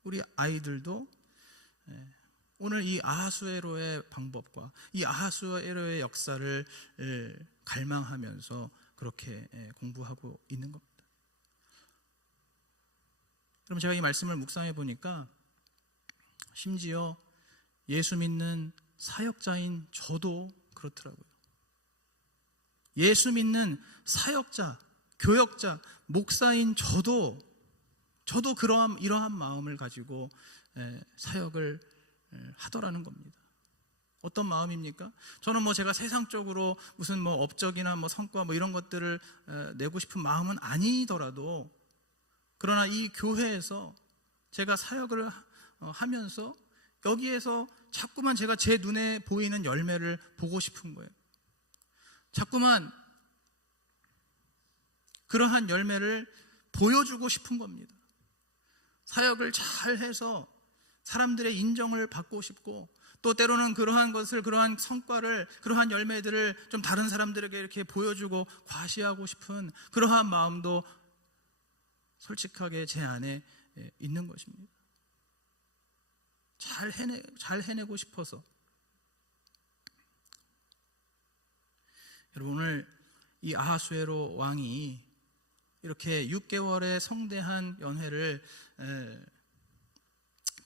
우리 아이들도 오늘 이 아하수에로의 방법과 이 아하수에로의 역사를 갈망하면서 그렇게 공부하고 있는 겁니다. 그럼 제가 이 말씀을 묵상해 보니까 심지어 예수 믿는 사역자인 저도 그렇더라고요. 예수 믿는 사역자, 교역자, 목사인 저도 이러한 마음을 가지고 사역을 하더라는 겁니다. 어떤 마음입니까? 저는 제가 세상적으로 무슨 업적이나 성과 이런 것들을 내고 싶은 마음은 아니더라도, 그러나 이 교회에서 제가 사역을 하면서 여기에서 자꾸만 제가 제 눈에 보이는 열매를 보고 싶은 거예요. 자꾸만 그러한 열매를 보여주고 싶은 겁니다. 사역을 잘 해서 사람들의 인정을 받고 싶고, 또 때로는 그러한 것을, 그러한 성과를, 그러한 열매들을 좀 다른 사람들에게 이렇게 보여주고 과시하고 싶은 그러한 마음도 솔직하게 제 안에 있는 것입니다. 잘 해내고 싶어서. 여러분, 오늘 이 아하수에로 왕이 이렇게 6개월의 성대한 연회를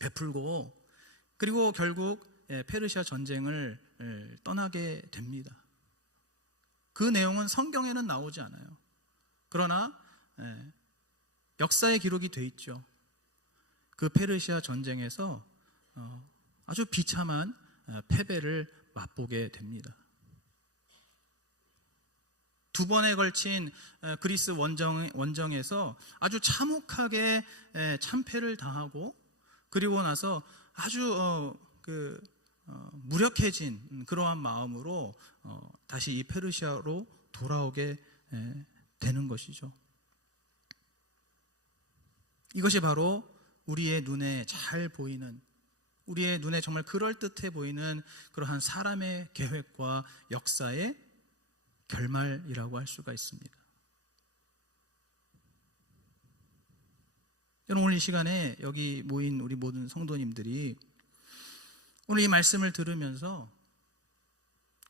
베풀고, 그리고 결국 페르시아 전쟁을 떠나게 됩니다. 그 내용은 성경에는 나오지 않아요. 그러나 역사의 기록이 돼 있죠. 그 페르시아 전쟁에서 아주 비참한 패배를 맛보게 됩니다. 2번에 걸친 그리스 원정에서 아주 참혹하게 참패를 당하고, 그리고 나서 아주 무력해진 그러한 마음으로 다시 이 페르시아로 돌아오게 되는 것이죠. 이것이 바로 우리의 눈에 잘 보이는, 우리의 눈에 정말 그럴듯해 보이는 그러한 사람의 계획과 역사의 결말이라고 할 수가 있습니다. 여러분, 오늘 이 시간에 여기 모인 우리 모든 성도님들이 오늘 이 말씀을 들으면서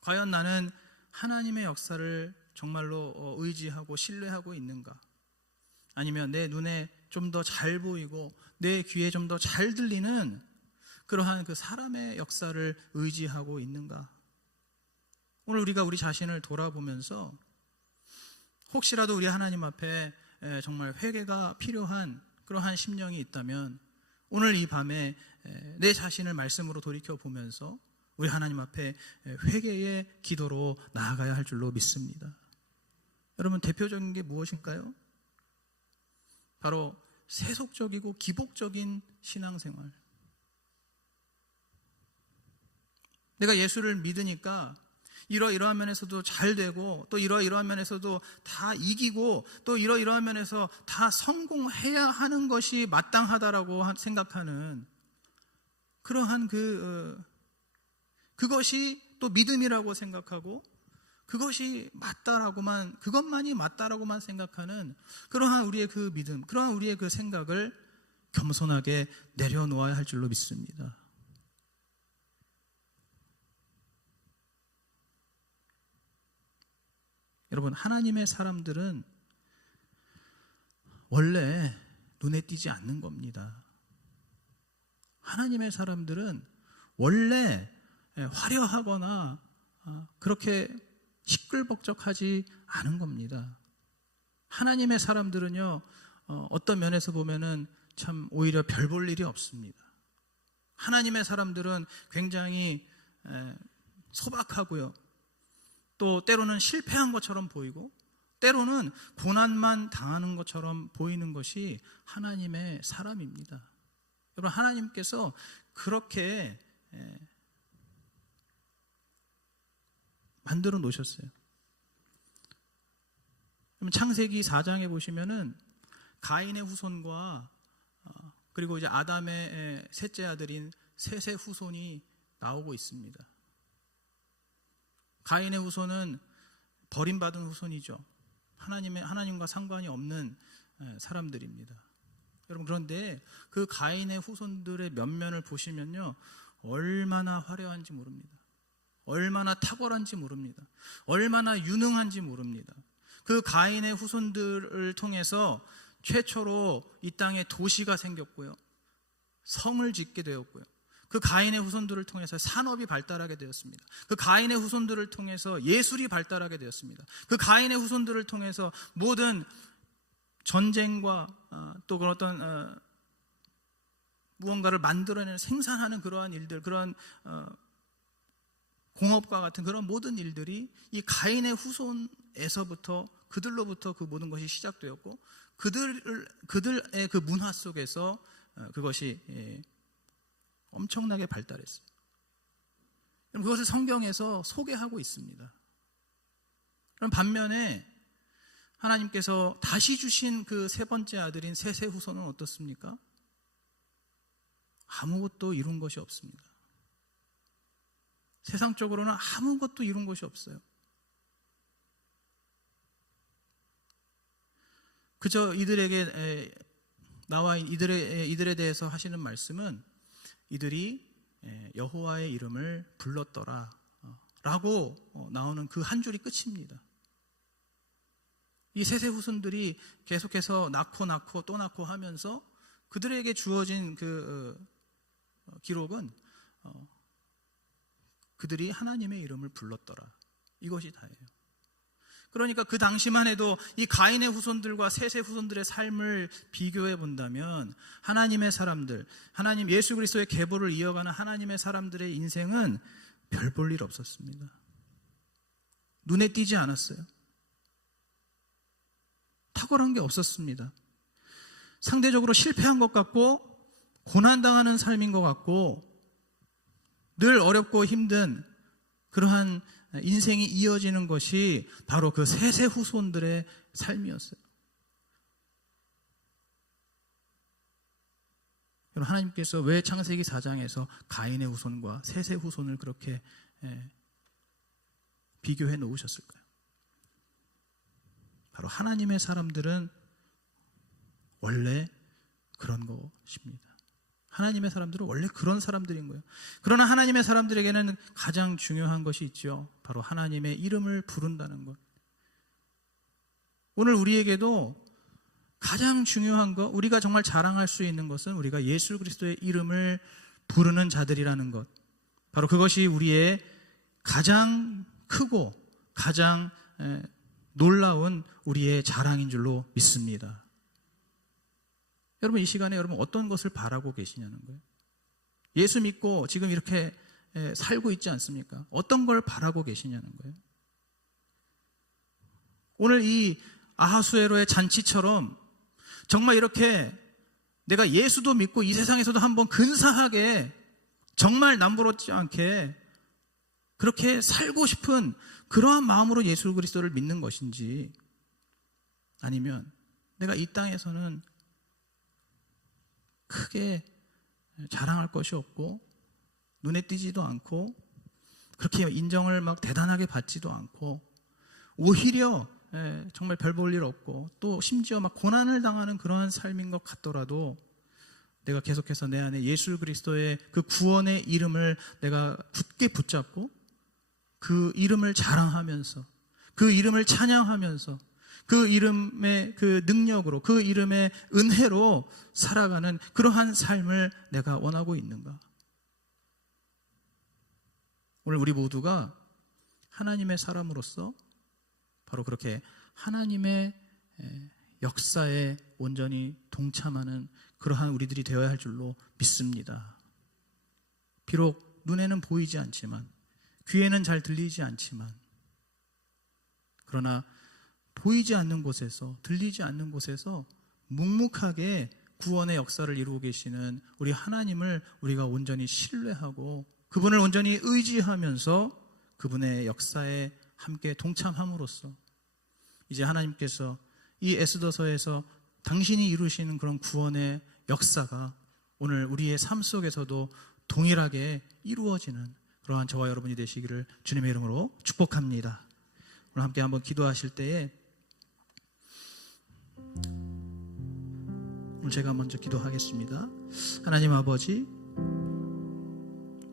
과연 나는 하나님의 역사를 정말로 의지하고 신뢰하고 있는가? 아니면 내 눈에 좀 더 잘 보이고 내 귀에 좀 더 잘 들리는 그러한 그 사람의 역사를 의지하고 있는가? 오늘 우리가 우리 자신을 돌아보면서 혹시라도 우리 하나님 앞에 정말 회개가 필요한 그러한 심령이 있다면 오늘 이 밤에 내 자신을 말씀으로 돌이켜 보면서 우리 하나님 앞에 회개의 기도로 나아가야 할 줄로 믿습니다. 여러분, 대표적인 게 무엇일까요? 바로 세속적이고 기복적인 신앙생활. 내가 예수를 믿으니까 이러이러한 면에서도 잘 되고 또 이러이러한 면에서도 다 이기고 또 이러이러한 면에서 다 성공해야 하는 것이 마땅하다라고 생각하는 그러한 그것이 또 믿음이라고 생각하고 그것이 맞다라고만, 그것만이 맞다라고만 생각하는 그러한 우리의 그 믿음, 그러한 우리의 그 생각을 겸손하게 내려놓아야 할 줄로 믿습니다. 여러분, 하나님의 사람들은 원래 눈에 띄지 않는 겁니다. 하나님의 사람들은 원래 화려하거나 그렇게 시끌벅적하지 않은 겁니다. 하나님의 사람들은요, 어떤 면에서 보면은 참 오히려 별 볼 일이 없습니다. 하나님의 사람들은 굉장히 소박하고요, 또 때로는 실패한 것처럼 보이고 때로는 고난만 당하는 것처럼 보이는 것이 하나님의 사람입니다. 여러분, 하나님께서 그렇게 만들어 놓으셨어요. 창세기 4장에 보시면은 가인의 후손과 그리고 이제 아담의 셋째 아들인 셋의 후손이 나오고 있습니다. 가인의 후손은 버림받은 후손이죠. 하나님과 상관이 없는 사람들입니다. 여러분, 그런데 그 가인의 후손들의 면면을 보시면요, 얼마나 화려한지 모릅니다. 얼마나 탁월한지 모릅니다. 얼마나 유능한지 모릅니다. 그 가인의 후손들을 통해서 최초로 이 땅에 도시가 생겼고요, 성을 짓게 되었고요, 그 가인의 후손들을 통해서 산업이 발달하게 되었습니다. 그 가인의 후손들을 통해서 예술이 발달하게 되었습니다. 그 가인의 후손들을 통해서 모든 전쟁과 또 그런 어떤 무언가를 만들어내는, 생산하는 그러한 일들, 그런 공업과 같은 그런 모든 일들이 이 가인의 후손에서부터, 그들로부터 그 모든 것이 시작되었고 그들의 그 문화 속에서 그것이 엄청나게 발달했어요. 그것을 성경에서 소개하고 있습니다. 그럼 반면에 하나님께서 다시 주신 그 세 번째 아들인 셋의 후손은 어떻습니까? 아무것도 이룬 것이 없습니다. 세상적으로는 아무것도 이룬 것이 없어요. 그저 이들에게 나와 이들에 대해서 하시는 말씀은 이들이 여호와의 이름을 불렀더라 라고 나오는 그 한 줄이 끝입니다. 이 셋의 후손들이 계속해서 낳고 또 낳고 하면서 그들에게 주어진 그 기록은 그들이 하나님의 이름을 불렀더라, 이것이 다예요. 그러니까 그 당시만 해도 이 가인의 후손들과 셋의 후손들의 삶을 비교해 본다면 하나님의 사람들, 하나님 예수 그리스도의 계보를 이어가는 하나님의 사람들의 인생은 별 볼 일 없었습니다. 눈에 띄지 않았어요. 탁월한 게 없었습니다. 상대적으로 실패한 것 같고 고난당하는 삶인 것 같고 늘 어렵고 힘든 그러한 인생이 이어지는 것이 바로 그 셋의 후손들의 삶이었어요. 여러분, 하나님께서 왜 창세기 4장에서 가인의 후손과 셋의 후손을 그렇게 비교해 놓으셨을까요? 바로 하나님의 사람들은 원래 그런 것입니다. 하나님의 사람들은 원래 그런 사람들인 거예요. 그러나 하나님의 사람들에게는 가장 중요한 것이 있죠. 바로 하나님의 이름을 부른다는 것. 오늘 우리에게도 가장 중요한 것, 우리가 정말 자랑할 수 있는 것은 우리가 예수 그리스도의 이름을 부르는 자들이라는 것. 바로 그것이 우리의 가장 크고 가장 놀라운 우리의 자랑인 줄로 믿습니다. 여러분, 이 시간에 여러분 어떤 것을 바라고 계시냐는 거예요. 예수 믿고 지금 이렇게 살고 있지 않습니까? 어떤 걸 바라고 계시냐는 거예요. 오늘 이 아하수에로의 잔치처럼 정말 이렇게 내가 예수도 믿고 이 세상에서도 한번 근사하게 정말 남부럽지 않게 그렇게 살고 싶은 그러한 마음으로 예수 그리스도를 믿는 것인지, 아니면 내가 이 땅에서는 크게 자랑할 것이 없고 눈에 띄지도 않고 그렇게 인정을 막 대단하게 받지도 않고 오히려 정말 별 볼 일 없고 또 심지어 막 고난을 당하는 그러한 삶인 것 같더라도 내가 계속해서 내 안에 예수 그리스도의 그 구원의 이름을 내가 굳게 붙잡고 그 이름을 자랑하면서 그 이름을 찬양하면서 그 이름의 그 능력으로 그 이름의 은혜로 살아가는 그러한 삶을 내가 원하고 있는가? 오늘 우리 모두가 하나님의 사람으로서 바로 그렇게 하나님의 역사에 온전히 동참하는 그러한 우리들이 되어야 할 줄로 믿습니다. 비록 눈에는 보이지 않지만, 귀에는 잘 들리지 않지만, 그러나 보이지 않는 곳에서, 들리지 않는 곳에서 묵묵하게 구원의 역사를 이루고 계시는 우리 하나님을 우리가 온전히 신뢰하고 그분을 온전히 의지하면서 그분의 역사에 함께 동참함으로써 이제 하나님께서 이 에스더서에서 당신이 이루시는 그런 구원의 역사가 오늘 우리의 삶 속에서도 동일하게 이루어지는 그러한 저와 여러분이 되시기를 주님의 이름으로 축복합니다. 오늘 함께 한번 기도하실 때에 오늘 제가 먼저 기도하겠습니다. 하나님 아버지,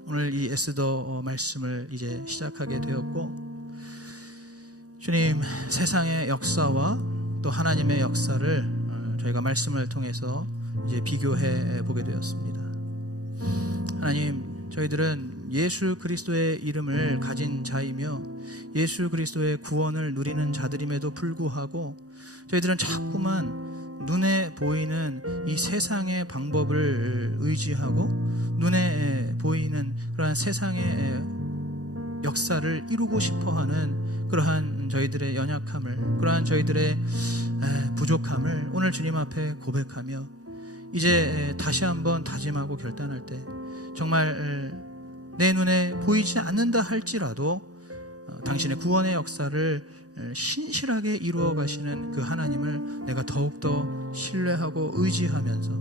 오늘 이 에스더 말씀을 이제 시작하게 되었고, 주님, 세상의 역사와 또 하나님의 역사를 저희가 말씀을 통해서 이제 비교해 보게 되었습니다. 하나님, 저희들은 예수 그리스도의 이름을 가진 자이며 예수 그리스도의 구원을 누리는 자들임에도 불구하고 저희들은 자꾸만 눈에 보이는 이 세상의 방법을 의지하고 눈에 보이는 그러한 세상의 역사를 이루고 싶어하는 그러한 저희들의 연약함을, 그러한 저희들의 부족함을 오늘 주님 앞에 고백하며 이제 다시 한번 다짐하고 결단할 때 정말 내 눈에 보이지 않는다 할지라도 당신의 구원의 역사를 신실하게 이루어 가시는 그 하나님을 내가 더욱더 신뢰하고 의지하면서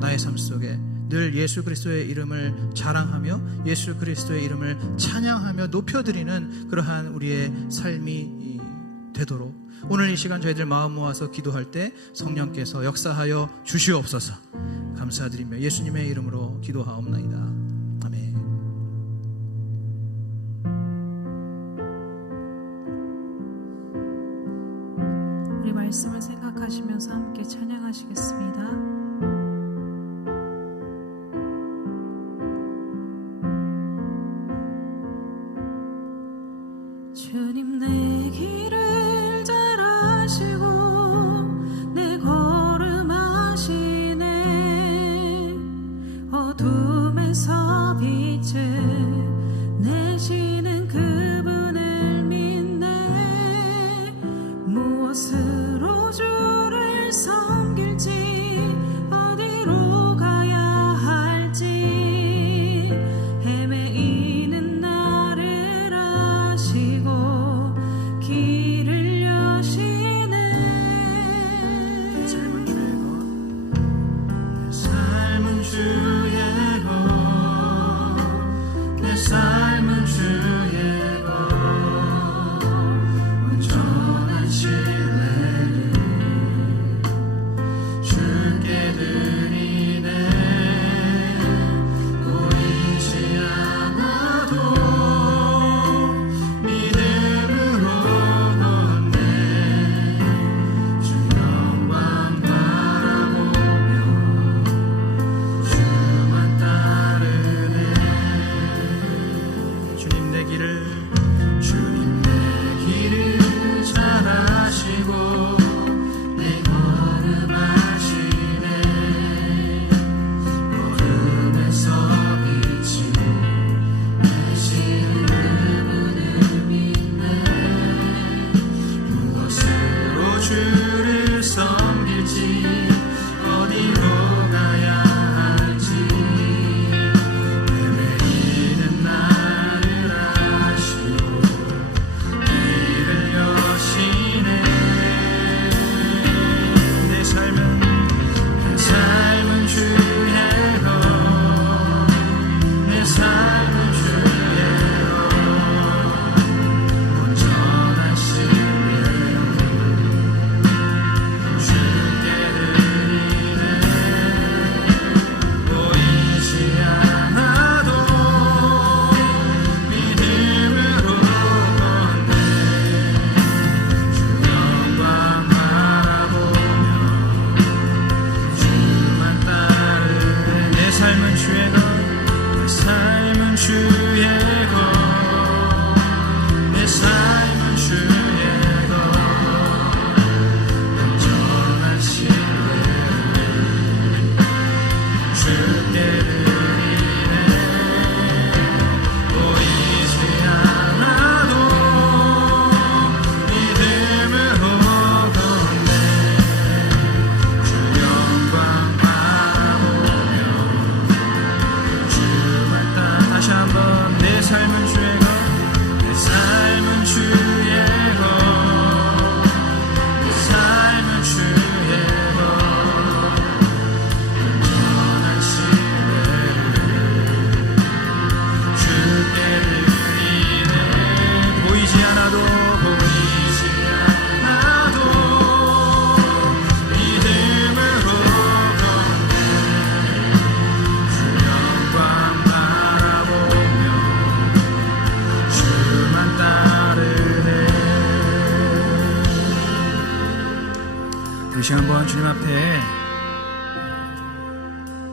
나의 삶 속에 늘 예수 그리스도의 이름을 자랑하며 예수 그리스도의 이름을 찬양하며 높여드리는 그러한 우리의 삶이 되도록 오늘 이 시간 저희들 마음 모아서 기도할 때 성령께서 역사하여 주시옵소서. 감사드리며 예수님의 이름으로 기도하옵나이다. 아멘. 우리 말씀을 생각하시면서 함께 찬양하시겠습니다. 주님, 내 길을 잘 아시고 내 걸음 아시네. 어둠에서 빛을 내시는 그분을 믿네. 무엇으로 주를 섬길지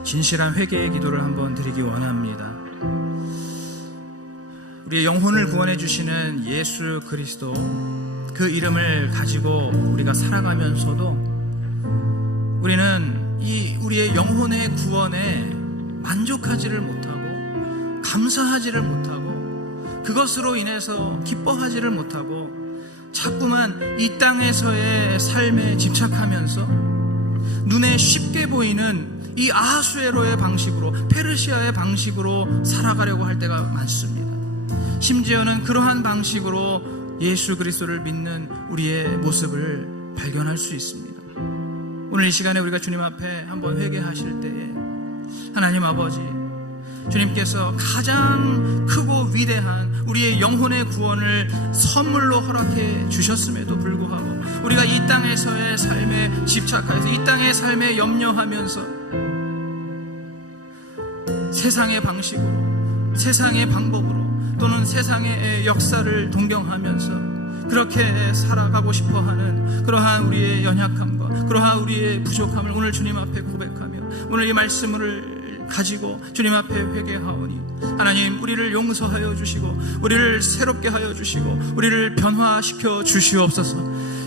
진실한 회개의 기도를 한번 드리기 원합니다. 우리의 영혼을 구원해 주시는 예수 그리스도, 그 이름을 가지고 우리가 살아가면서도 우리는 이 우리의 영혼의 구원에 만족하지를 못하고 감사하지를 못하고 그것으로 인해서 기뻐하지를 못하고 자꾸만 이 땅에서의 삶에 집착하면서 눈에 쉽게 보이는 이 아하수에로의 방식으로, 페르시아의 방식으로 살아가려고 할 때가 많습니다. 심지어는 그러한 방식으로 예수 그리스도를 믿는 우리의 모습을 발견할 수 있습니다. 오늘 이 시간에 우리가 주님 앞에 한번 회개하실 때에 하나님 아버지, 주님께서 가장 크고 위대한 우리의 영혼의 구원을 선물로 허락해 주셨음에도 불구하고 우리가 이 땅에서의 삶에 집착해서 이 땅의 삶에 염려하면서 세상의 방식으로, 세상의 방법으로 또는 세상의 역사를 동경하면서 그렇게 살아가고 싶어하는 그러한 우리의 연약함과 그러한 우리의 부족함을 오늘 주님 앞에 고백하며 오늘 이 말씀을 가지고 주님 앞에 회개하오니 하나님, 우리를 용서하여 주시고 우리를 새롭게 하여 주시고 우리를 변화시켜 주시옵소서.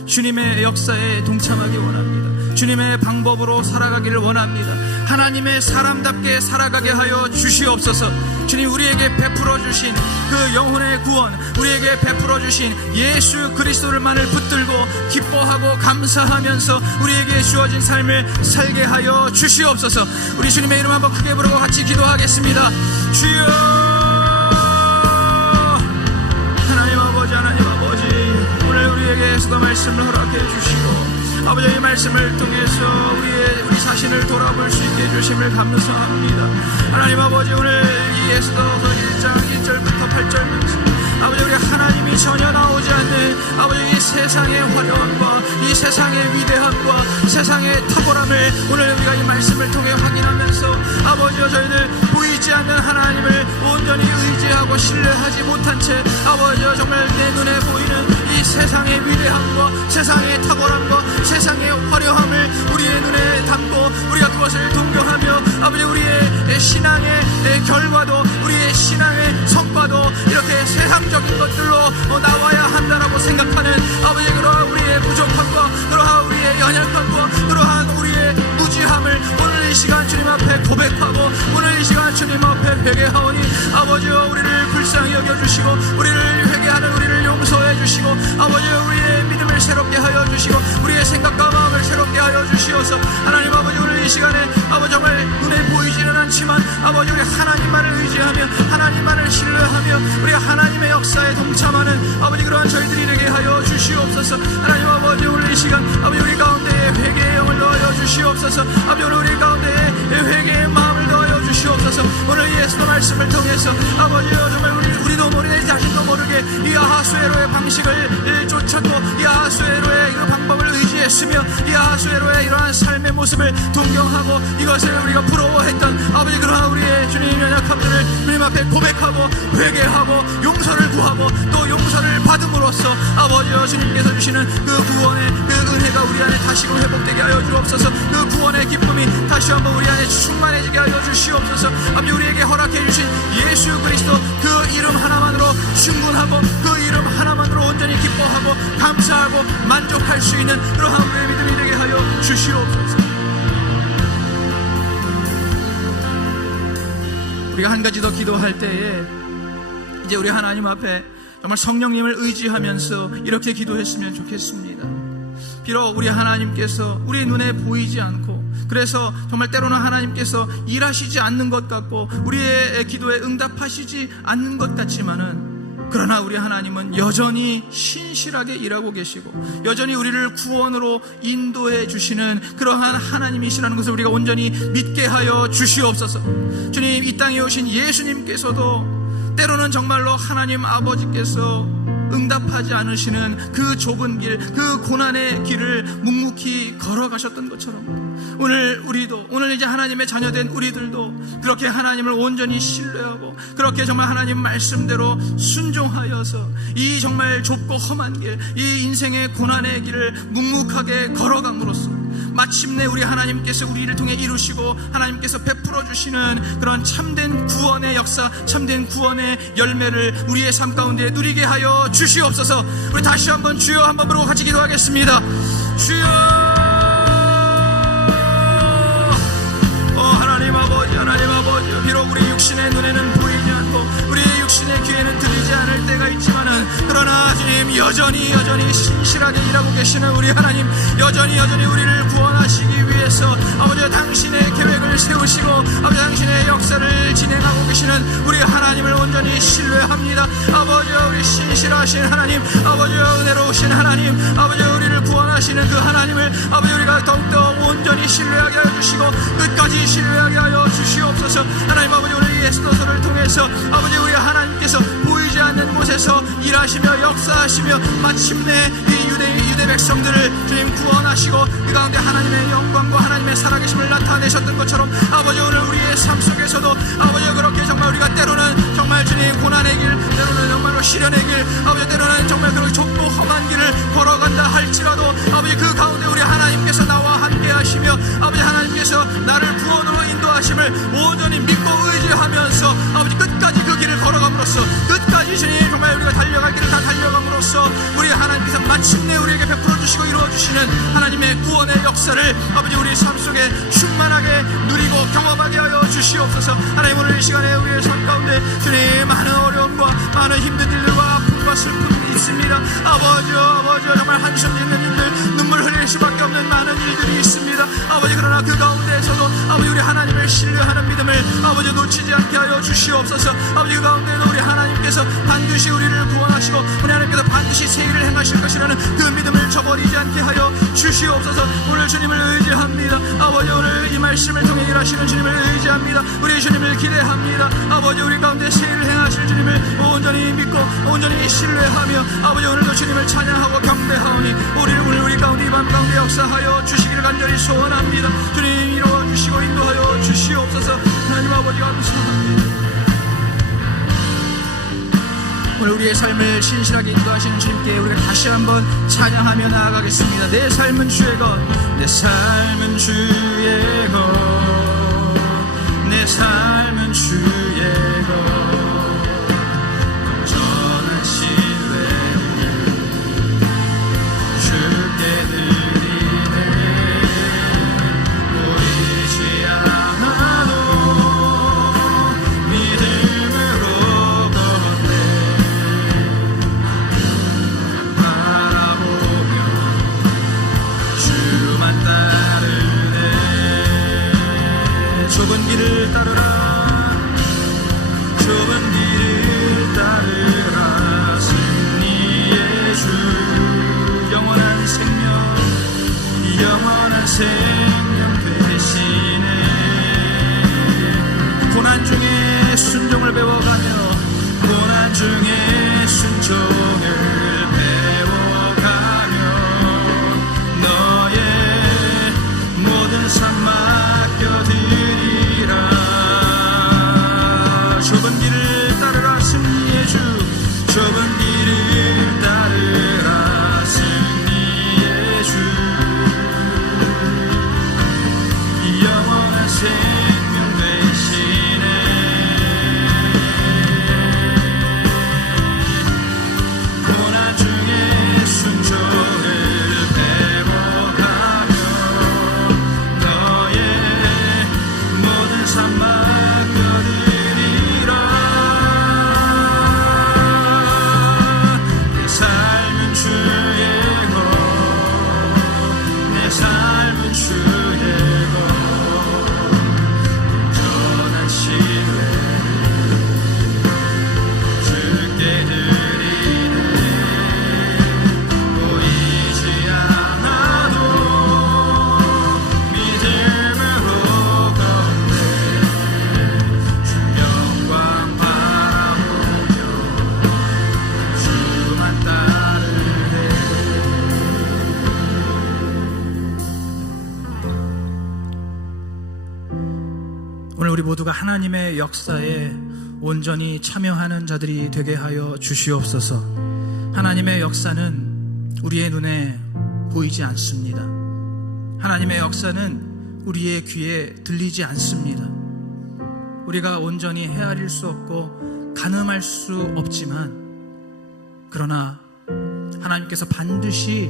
주님의 역사에 동참하기 원합니다. 주님의 방법으로 살아가기를 원합니다. 하나님의 사람답게 살아가게 하여 주시옵소서. 주님, 우리에게 베풀어 주신 그 영혼의 구원, 우리에게 베풀어 주신 예수 그리스도를만을 붙들고 기뻐하고 감사하면서 우리에게 주어진 삶을 살게 하여 주시옵소서. 우리 주님의 이름 한번 크게 부르고 같이 기도하겠습니다. 주여, 하나님 아버지, 하나님 아버지, 오늘 우리에게서도 말씀을 허락해 주시고 아버지, 이 말씀을 통해서 우리 자신을 돌아볼 수 있게 해주심을 감사합니다. 하나님 아버지, 오늘 이 에스더서 1장 1절부터 8절까지 아버지, 우리 하나님이 전혀 나오지 않는 아버지 이 세상의 화려함과 이 세상의 위대함과 세상의 탁월함을 오늘 우리가 이 말씀을 통해 확인하면서 아버지여, 저희들 보이지 않는 하나님을 온전히 의지하고 신뢰하지 못한 채 아버지여, 정말 내 눈에 보이는 이 세상의 위대함과 세상의 탁월함과 세상의 화려함을 우리의 눈에 담고 우리가 그것을 동경하며 아버지, 우리의 신앙의 결과도 우리의 신앙의 성과도 이렇게 세상적인 것들로 나와야 한다라고 생각하는 아버지, 그러한 우리의 부족함과 그러한 우리의 연약함과 그러한 우리의 무지함을 오늘 이 시간 주님 앞에 고백하고 오늘 이 시간 주님 앞에 회개하오니 아버지여, 우리를 불쌍히 여겨주시고 우리를 회개하는 우리를 용서해 주시고 아버지여, 우리의 믿음을 새롭게 하여 주시고 우리의 생각과 마음을 새롭게 하여 주시어서 하나님 아버지, 오늘 이 시간에 아버지 정말 눈에 보이지는 않지만 아버지, 우리 하나님만을 의지하며 하나님만을 신뢰하며 우리 하나님의 역사에 동참하는 아버지, 그러한 저희들이 되게 하여 주시옵소서. 하나님 아버지, 오늘 이 시간 아버지, 우리 가운데에 회개의 영을 더하여 주시옵소서. 아버지, 오늘 우리 가운데에 회개의 마음을 더하여 주시옵소서. 오늘 예수의 말씀을 통해서 아버지여, 정말 우리도 모르게 자신도 모르게 이 아하수에로의 방식을 쫓았고 이 아하수에로의 그 방법을 의지했으며 이 아하수에로의 이러한 삶의 모습을 동경하고 이것을 우리가 부러워했던 아버지, 그러한 우리의 주님 연약함들을 주님 앞에 고백하고 회개하고 용서를 구하고 또 용서를 받음으로써 아버지여, 주님께서 주시는 그 구원의 그 은혜가 우리 안에 다시금 회복되게 하여 주옵소서. 그 구원의 기쁨이 다시 한번 우리 안에 충만해지게 하여 주시옵소서. 아버지, 우리에게 허락해 주신 예수 그리스도 그 이름 하나만으로 충분하고 그 이름 하나만으로 온전히 기뻐하고 감사하고 만족할 수 있는 그러한 우리의 믿음이 되게 하여 주시옵소서. 우리가 한 가지 더 기도할 때에 이제 우리 하나님 앞에 정말 성령님을 의지하면서 이렇게 기도했으면 좋겠습니다. 비록 우리 하나님께서 우리 눈에 보이지 않고 그래서 정말 때로는 하나님께서 일하시지 않는 것 같고 우리의 기도에 응답하시지 않는 것 같지만은 그러나 우리 하나님은 여전히 신실하게 일하고 계시고 여전히 우리를 구원으로 인도해 주시는 그러한 하나님이시라는 것을 우리가 온전히 믿게 하여 주시옵소서. 주님, 이 땅에 오신 예수님께서도 때로는 정말로 하나님 아버지께서 응답하지 않으시는 그 좁은 길, 그 고난의 길을 묵묵히 걸어가셨던 것처럼 오늘 우리도, 오늘 이제 하나님의 자녀된 우리들도 그렇게 하나님을 온전히 신뢰하고 그렇게 정말 하나님 말씀대로 순종하여서 이 정말 좁고 험한 길, 이 인생의 고난의 길을 묵묵하게 걸어감으로써 마침내 우리 하나님께서 우리를 통해 이루시고 하나님께서 베풀어 주시는 그런 참된 구원의 역사, 참된 구원의 열매를 우리의 삶 가운데 누리게 하여 주시옵소서. 우리 다시 한번 주여 한번 부르고 같이 기도하겠습니다. 주여, 하나님 아버지, 비록 우리 육신의 눈에는 보이지 않고 우리의 육신의 귀에는 들리지 않을 때가 있지만은, 그러나 주님 여전히 신실하게 일하고 계시는 우리 하나님, 여전히 우리를 구원하시기 위해서 아버지 당신의 계획을 세우시고 아버지 당신의 역사를 진행하고 계시는 우리 하나님을 온전히 신뢰합니다. 아버지, 우리 신실하신 하나님, 아버지 은혜로우신 하나님, 아버지 우리를 구원하시는 그 하나님을 아버지 우리가 더욱더 온전히 신뢰하게 하여 주시고 끝까지 신뢰하게 하여 주시옵소서. 하나님 아버지, 오늘 이 에스더서를 통해서 아버지 우리 하나님께서 보이지 않는 곳에서 일하시며 역사하시며 마침내 이 유대 백성들을 주님 구원하시고 그 가운데 하나님의 영광과 하나님의 살아계심을 나타내셨던 것처럼 아버지 오늘 우리의 삶 속에서도 아버지 그렇게 정말 우리가 때로는 정말 주님 고난의 길, 때로는 정말로 시련의 길, 아버지 때로는 정말 그렇게 좁고 험한 길을 걸어간다 할지라도 아버지 그 가운데 우리 하나님께서 나와 함께 하시며 아버지 하나님께서 나를 구원으로 인도하심을 온전히 믿고 의지하면서 아버지 끝까지 그 길을 걸어감으로써 끝까지 주님 정말 우리가 달려갈 길을 다 달려감으로써 우리 하나님께서 마침내 우리에게 베풀어 주시고 이루어 주시는 하나님의 구원의 역사를 아버지 우리 삶 속에 충만하게 누리고 경험하게 하여 주시옵소서. 하나님 오늘 이 시간에 우리의 삶 가운데 주님 많은 어려움과 많은 힘든 일들과 아픔과 슬픔이 있습니다. 아버지 정말 한숨 짓는 일들, 눈물 흘릴 수밖에 없는 많은 일들이 있습니다. 아버지 그러나 그 가운데에서도 아버지 우리 하나님을 신뢰하는 믿음을 아버지 놓치지 않게 하여 주시옵소서. 아버지 그 가운데도 우리 하나님께서 반드시 우리를 구원하시고 우리 하나님께서 반드시 새 일을 행하실 것이라는 그 믿음을 저버리지 않게 하여 주시옵소서. 오늘 주님을 의지합니다. 아버지 오늘 이 말씀을 통해 일하시는 주님을 의지합니다. 우리 주님을 기대합니다. 아버지 우리 가운데 새 일을 행하실 주님을 온전히 믿고 온전히 신뢰하며 아버지 오늘도 주님을 찬양하고 경배하오니 오늘 우리 가운데 이 밤 가운데 역사하여 주시기를 간절히 소원합니다. 주님 이루어 주시고 인도하여 주시옵소서. 하나님 아버지 감사합니다. 오늘 우리의 삶을 신실하게 인도하시는 주님께 우리가 다시 한번 찬양하며 나아가겠습니다. 내 삶은 주의 것, 내 삶은 주의 것, 내 삶은 주의 것, 온전한 신뢰를 주께 드리네. 보이지 않아도 믿음으로 걷네. 바라보며 주만 따르네. 좁은 길을 따르라, 좁은 길을 따르라. 승리의 주, 영원한 생명 되시네. 고난 중에 순종을 배워가며 고난 중에 순종을 배워가며 너의 모든 삶 맡겨드리라. 좁은 길을 따르라 승리의 주, 좁은 길을 따르라 승리의 주, 영원한 생명 되시네. 고난 중에 순종을 배워가며 너의 모든 삶 맡겨드리라. 내 삶은 주의 것, 내 삶은 주의 것, 온전한 신뢰를 주께 드리네. 보이지 않아도 믿음으로 걷네. 주 영광 바라보며 주만 따르네. 오늘 우리 모두가 하나님의 역사에 온전히 참여하는 자들이 되게 하여 주시옵소서. 하나님의 역사는 우리의 눈에 보이지 않습니다. 하나님의 역사는 우리의 귀에 들리지 않습니다. 우리가 온전히 헤아릴 수 없고 가늠할 수 없지만, 그러나 하나님께서 반드시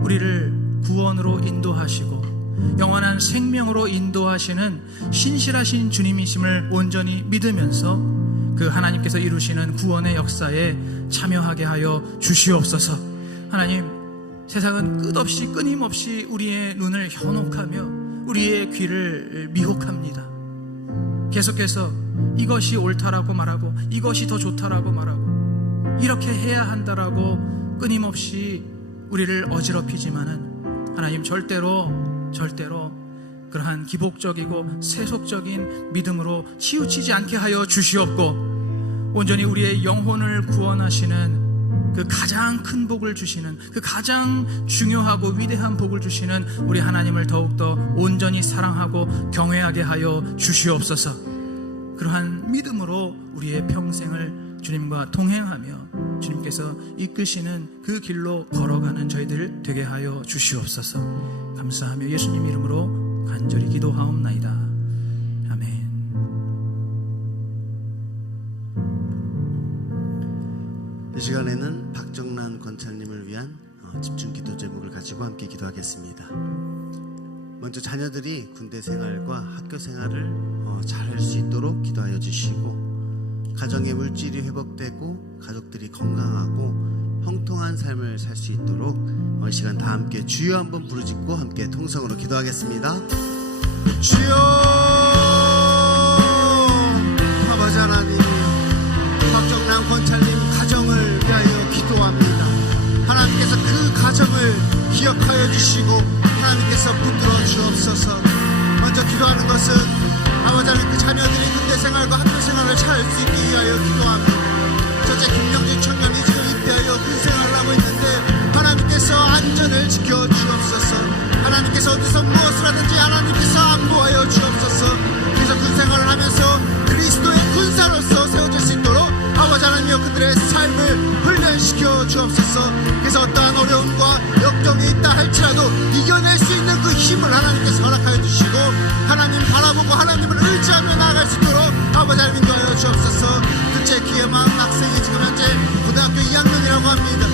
우리를 구원으로 인도하시고 영원한 생명으로 인도하시는 신실하신 주님이심을 온전히 믿으면서 그 하나님께서 이루시는 구원의 역사에 참여하게 하여 주시옵소서. 하나님, 세상은 끝없이 끊임없이 우리의 눈을 현혹하며 우리의 귀를 미혹합니다. 계속해서 이것이 옳다라고 말하고 이것이 더 좋다라고 말하고 이렇게 해야 한다라고 끊임없이 우리를 어지럽히지만은 하나님, 절대로 그러한 기복적이고 세속적인 믿음으로 치우치지 않게 하여 주시옵고, 온전히 우리의 영혼을 구원하시는 그 가장 큰 복을 주시는, 그 가장 중요하고 위대한 복을 주시는 우리 하나님을 더욱더 온전히 사랑하고 경외하게 하여 주시옵소서. 그러한 믿음으로 우리의 평생을 주님과 동행하며 주님께서 이끄시는 그 길로 걸어가는 저희들 되게 하여 주시옵소서. 감사하며 예수님 이름으로 간절히 기도하옵나이다. 아멘. 이 시간에는 박정란 권찰님을 위한 집중 기도 제목을 가지고 함께 기도하겠습니다. 먼저 자녀들이 군대 생활과 학교 생활을 잘 할 수 있도록 기도하여 주시고, 가정의 물질이 회복되고 가족들이 건강하고 형통한 삶을 살 수 있도록 이 시간 다 함께 주여 한번 부르짖고 함께 통성으로 기도하겠습니다. 주여, 아버지 하나님, 박정란 권찰님 가정을 위하여 기도합니다. 하나님께서 그 가정을 기억하여 주시고 하나님께서 붙들어 주옵소서. 먼저 기도하는 것은 아버지 하나님, 그 자녀들이 군대 생활과 학교 생활을 잘 할 수 있게 위하여 기도합니다. 첫째, 김영진 청년이 지금 입대하여 군 생활을 하고 있는데 하나님께서 안전을 지켜 주옵소서. 하나님께서 어디서 무엇을 하든지 하나님께서 안보하여 주옵소서. 그래서 군 생활을 하면서 그리스도의 군사로서 세워질 수 있도록 아버지 하나님이여 그들의 삶을 훈련시켜 주옵소서. 그래서 어떠한 어려움과 역경이 있다 할지라도 이겨낼 수 있는 그 힘을 하나님께서 허락하여 주시고, 하나님 바라보고 하나님을 의지하며 나아갈 수 있도록 아버지 하나님 인도하여 주옵소서. 둘째, 기회만 학생이 지금 현재 고등학교 2학년이라고 합니다.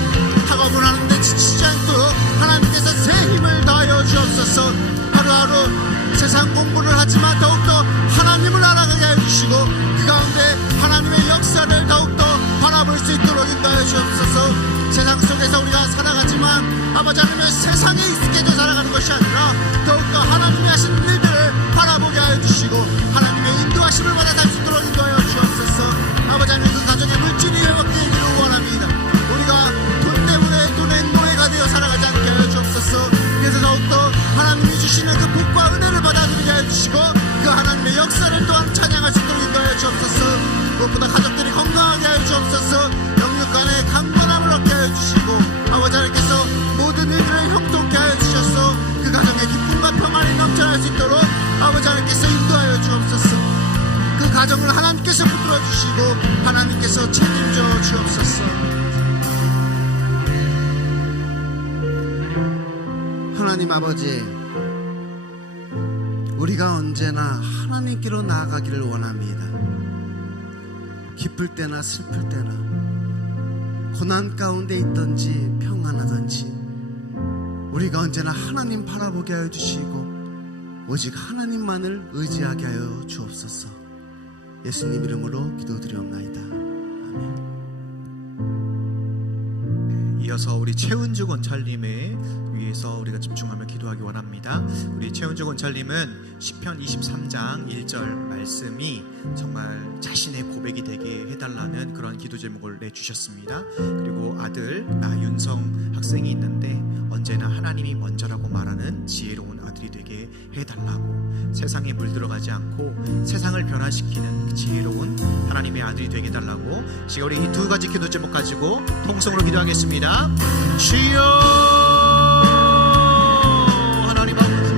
학업을 하는데 지치지 않도록 하나님께서 새 힘을 더하여 주옵소서. 하루하루 세상 공부를 하지만 더욱더 하나님을 알아가게 해주시고 그 가운데 하나님의 역사를 더욱더 바라볼 수 있도록 인도하여 주옵소서. 세상 속에서 우리가 살아가지만 아버지 하나님의 세상에 익숙해져 살아가는 것이 아니라 더욱더 하나님이 하신 일들을 바라보게 하여 주시고 하나님의 인도하심을 받아 살 수 있도록 인도하여 주옵소서. 아버지 하나님, 그 가정의 물질이 회복되기를 원합니다. 우리가 돈 때문에 돈의 노예가 되어 살아가지 않게 하여 주옵소서. 그래서 더욱더 하나님이 주시는 그 복과 은혜를 받아들이게 하여 주시고 그 하나님의 역사를 또한 찬양할 수 있도록 인도하여 주옵소서. 무엇보다 가족들이 건강하게 하여 주옵소서. 영육 간의 강건함을 얻게 하여 주시고 아버지 하나님께서 모든 일들을 형통케 하여 주셔서 그 가정의 기쁨과 평안이 넘쳐날 수 있도록 아버지 하나님께서 인도하여 주옵소서. 그 가정을 하나님께서 붙들어 주시고 하나님께서 책임져 주옵소서. 하나님 아버지, 우리가 언제나 하나님께로 나아가기를 원합니다. 기쁠 때나 슬플 때나 고난 가운데 있든지 평안하든지 우리가 언제나 하나님 바라보게 하여 주시고 오직 하나님만을 의지하게 하여 주옵소서. 예수님 이름으로 기도드리옵나이다. 아멘. 이어서 우리 최은주 권찰님의 위해서 우리가 집중하며 기도하기 원합니다. 우리 최은주 권찰님은 시편 23장 1절 말씀이 정말 자신의 고백이 되게 해달라는 그런 기도 제목을 내주셨습니다. 그리고 아들 나윤성 학생이 있는데 언제나 하나님이 먼저라고 말하는 지혜로운 아들이 되게 해달라고, 세상에 물들어가지 않고 세상을 변화시키는 그 지혜로운 하나님의 아들이 되게 해달라고, 지금 우리 이 두 가지 기도 제목 가지고 통성으로 기도하겠습니다. 주여 하나님 아버지,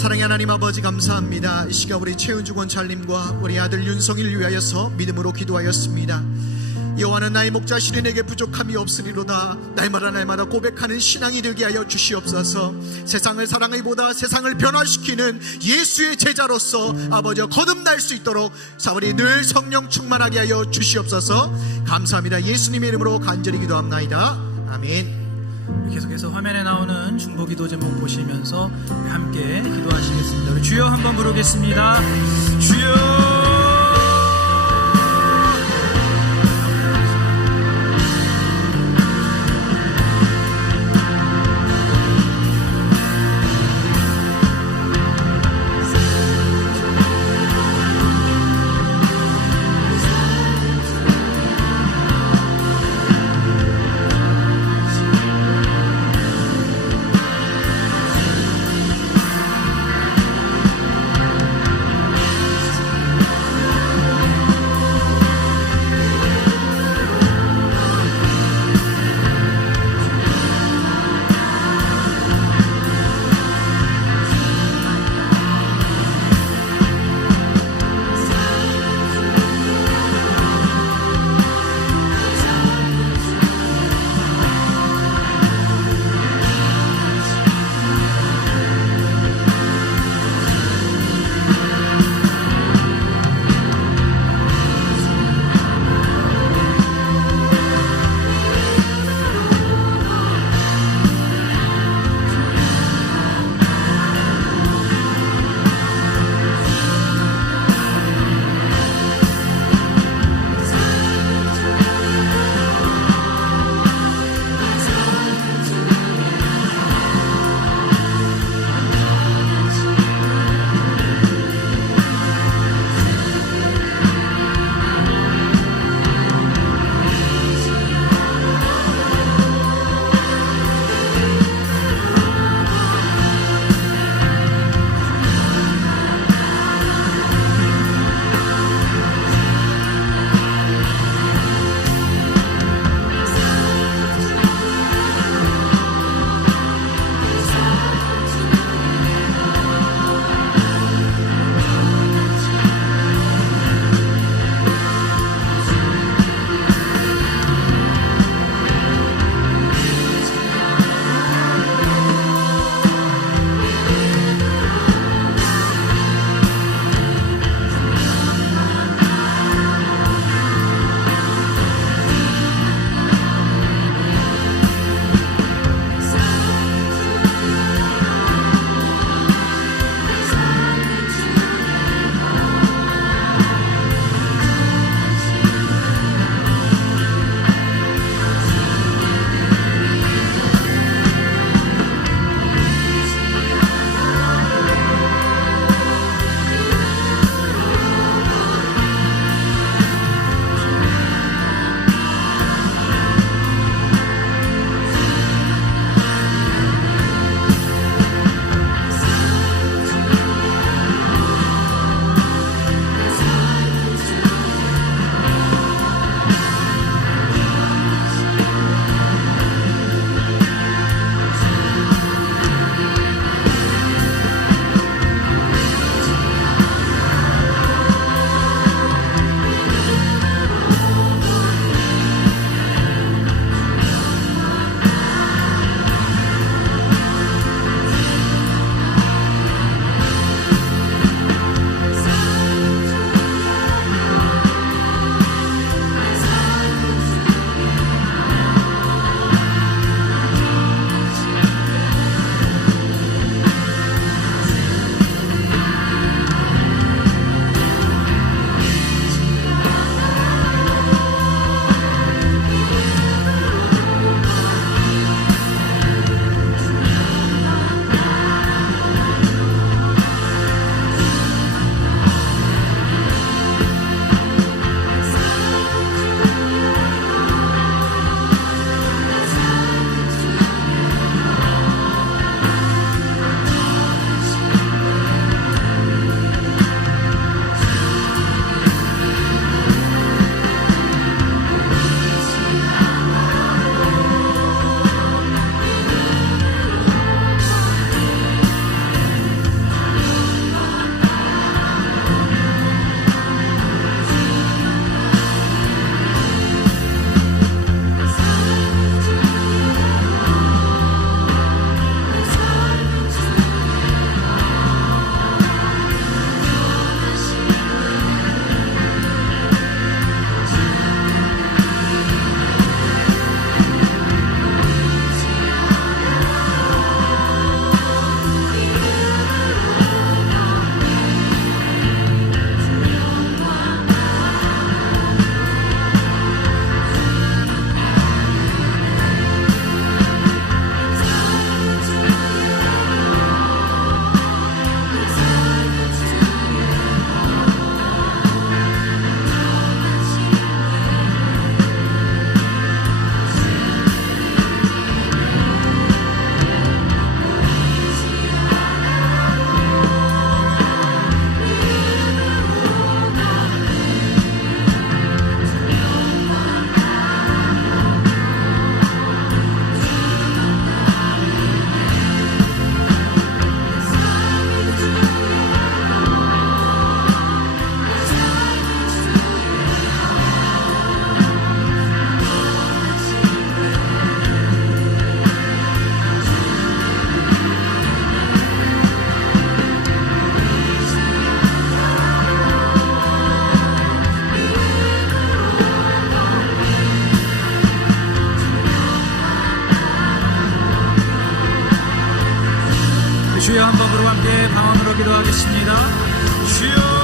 사랑의 하나님 아버지 감사합니다. 이 시간 우리 최은주 권찰님과 우리 아들 윤성이를 위하여서 믿음으로 기도하였습니다. 여호와는 나의 목자시니 내게 부족함이 없으리로다. 날마다 고백하는 신앙이 되게 하여 주시옵소서. 세상을 사랑하기보다 세상을 변화시키는 예수의 제자로서 아버지와 거듭날 수 있도록 사월이 늘 성령 충만하게 하여 주시옵소서. 감사합니다. 예수님의 이름으로 간절히 기도합나이다. 아멘. 계속해서 화면에 나오는 중보기도 제목 보시면서 함께 기도하시겠습니다. 우리 주여 한번 부르겠습니다. 주여. 주여 한 번으로 함께 방언으로 기도하겠습니다. 주여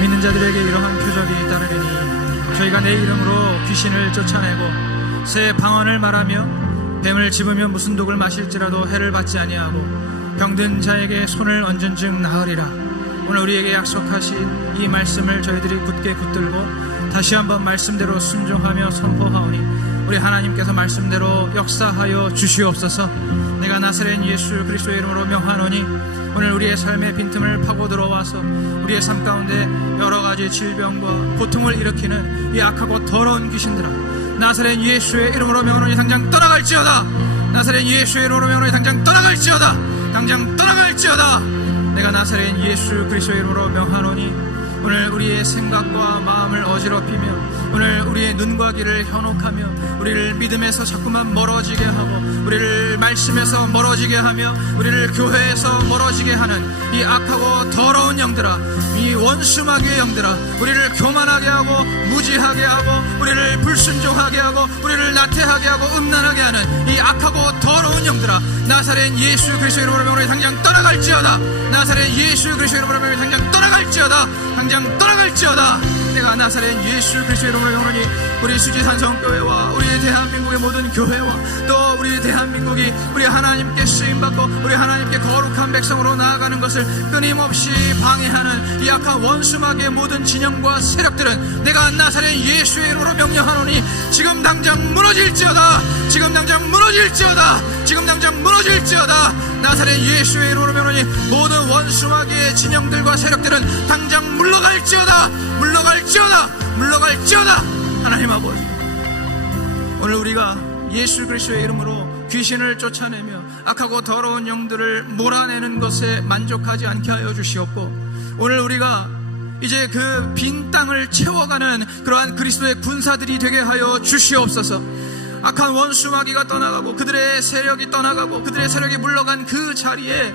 믿는 자들에게 이러한 표적이 따르리니 저희가 내 이름으로 귀신을 쫓아내고 새 방언을 말하며 뱀을 집으며 무슨 독을 마실지라도 해를 받지 아니하고 병든 자에게 손을 얹은 즉 나으리라. 오늘 우리에게 약속하신 이 말씀을 저희들이 굳게 붙들고 다시 한번 말씀대로 순종하며 선포하오니 우리 하나님께서 말씀대로 역사하여 주시옵소서. 내가 나사렛 예수 그리스도의 이름으로 명하노니 오늘 우리의 삶의 빈틈을 파고 들어와서 우리의 삶 가운데 여러 가지 질병과 고통을 일으키는 이 악하고 더러운 귀신들아, 나사렛 예수의 이름으로 명하노니 당장 떠나갈지어다. 나사렛 예수의 이름으로 명하노니 당장 떠나갈지어다. 당장 떠나갈지어다. 내가 나사렛 예수 그리스도의 이름으로 명하노니 오늘 우리의 생각과 마음을 어지럽히며 오늘 우리의 눈과 귀를 현혹하며 우리를 믿음에서 자꾸만 멀어지게 하고 우리를 말씀에서 멀어지게 하며 우리를 교회에서 멀어지게 하는 이 악하고 더러운 영들아, 이 원수마귀의 영들아, 우리를 교만하게 하고 무지하게 하고 우리를 불순종하게 하고 우리를 나태하게 하고 음란하게 하는 이 악하고 더러운 영들아, 나사렛 예수 그리스도의 이름으로 명하노니 당장 떠나갈지어다. 나사렛 예수 그리스도의 이름으로 명하노니 당장 떠나갈지어다. 당장 떠나갈지어다. 내가 나사렛 예수 그리스도의 이름으로 명하노니 우리 수지산성교회와 우리 대한민국의 모든 교회와 또 우리 대한민국이 우리 하나님께 쓰임받고 우리 하나님께 거룩한 백성으로 나아가는 것을 끊임없이 방해하는 이 악한 원수마귀의 모든 진영과 세력들은 내가 나사렛 예수의 이름으로 명령하노니 지금 당장 무너질지어다. 지금 당장 무너질지어다. 지금 당장 무너질지어다. 나사렛 예수의 이름으로 명하노니 모든 원수마귀의 진영들과 세력들은 당장 물러갈지어다. 물러갈지어다. 물러갈지어다. 하나님 아버지, 오늘 우리가 예수 그리스도의 이름으로 귀신을 쫓아내며 악하고 더러운 영들을 몰아내는 것에 만족하지 않게 하여 주시옵고 오늘 우리가 이제 그 빈 땅을 채워가는 그러한 그리스도의 군사들이 되게 하여 주시옵소서. 악한 원수마귀가 떠나가고 그들의 세력이 떠나가고 그들의 세력이 물러간 그 자리에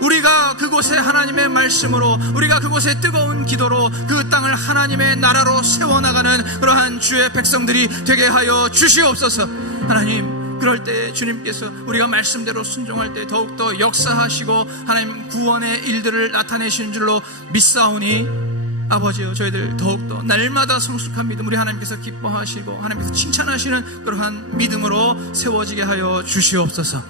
우리가 그곳에 하나님의 말씀으로 우리가 그곳에 뜨거운 기도로 그 땅을 하나님의 나라로 세워나가는 그러한 주의 백성들이 되게 하여 주시옵소서. 하나님, 그럴 때 주님께서 우리가 말씀대로 순종할 때 더욱더 역사하시고 하나님 구원의 일들을 나타내시는 줄로 믿사오니 아버지여, 저희들 더욱더 날마다 성숙한 믿음 우리 하나님께서 기뻐하시고 하나님께서 칭찬하시는 그러한 믿음으로 세워지게 하여 주시옵소서.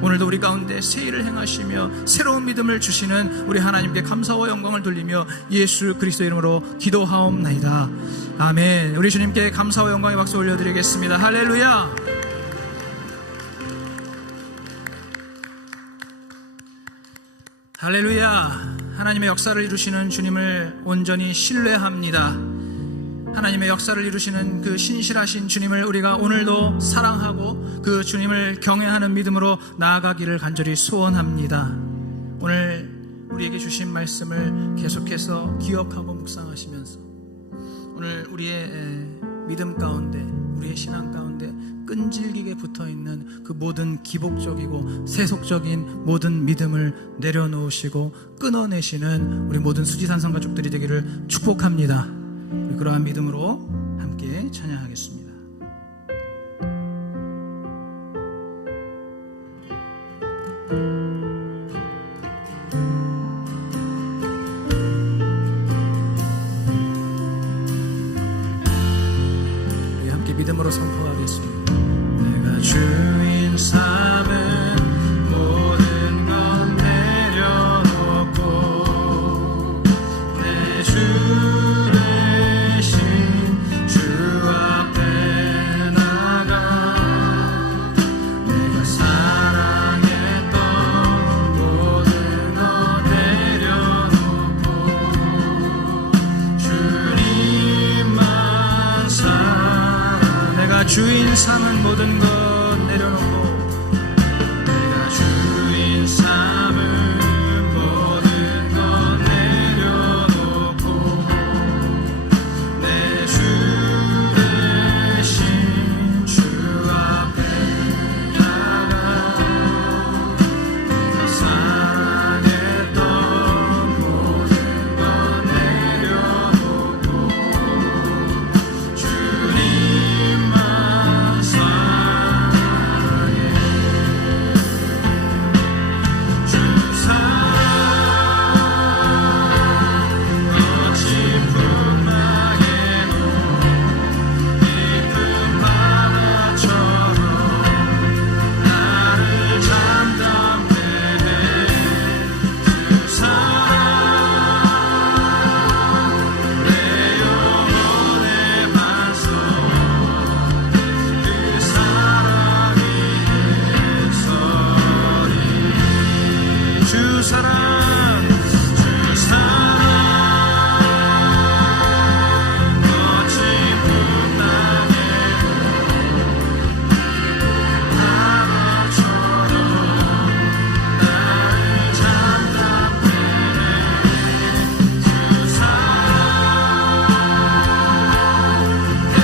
오늘도 우리 가운데 새 일을 행하시며 새로운 믿음을 주시는 우리 하나님께 감사와 영광을 돌리며 예수 그리스도 이름으로 기도하옵나이다. 아멘. 우리 주님께 감사와 영광의 박수 올려드리겠습니다. 할렐루야. 할렐루야. 하나님의 역사를 이루시는 주님을 온전히 신뢰합니다. 하나님의 역사를 이루시는 그 신실하신 주님을 우리가 오늘도 사랑하고 그 주님을 경외하는 믿음으로 나아가기를 간절히 소원합니다. 오늘 우리에게 주신 말씀을 계속해서 기억하고 묵상하시면서 오늘 우리의 믿음 가운데, 우리의 신앙 가운데 끈질기게 붙어있는 그 모든 기복적이고 세속적인 모든 믿음을 내려놓으시고 끊어내시는 우리 모든 수지산성 가족들이 되기를 축복합니다. 우리 그러한 믿음으로 함께 찬양하겠습니다. 우리 함께 믿음으로 선포하겠습니다. 내가 주인 삼은 모든 것 내려놓고 내 주 대신 주 앞에 나가 내가 사랑했던 모든 것 내려놓고 주님만 사랑 내가 주인 삼은 모든 것 내려놓고 내가 주인 삼은 모든 것 내려놓고 내 주 대신 주 앞에 나가 내가 사랑했던 모든 것 내려놓고 주님만 사랑해 주 사랑 거친 풍랑에도 깊은 바다처럼 나를 잠잠해 주 사랑 내 영혼의 반석 그 사랑이 해서리 주 사랑 거친 풍랑에도 바다처럼 나를 잠잠해 주 사랑 내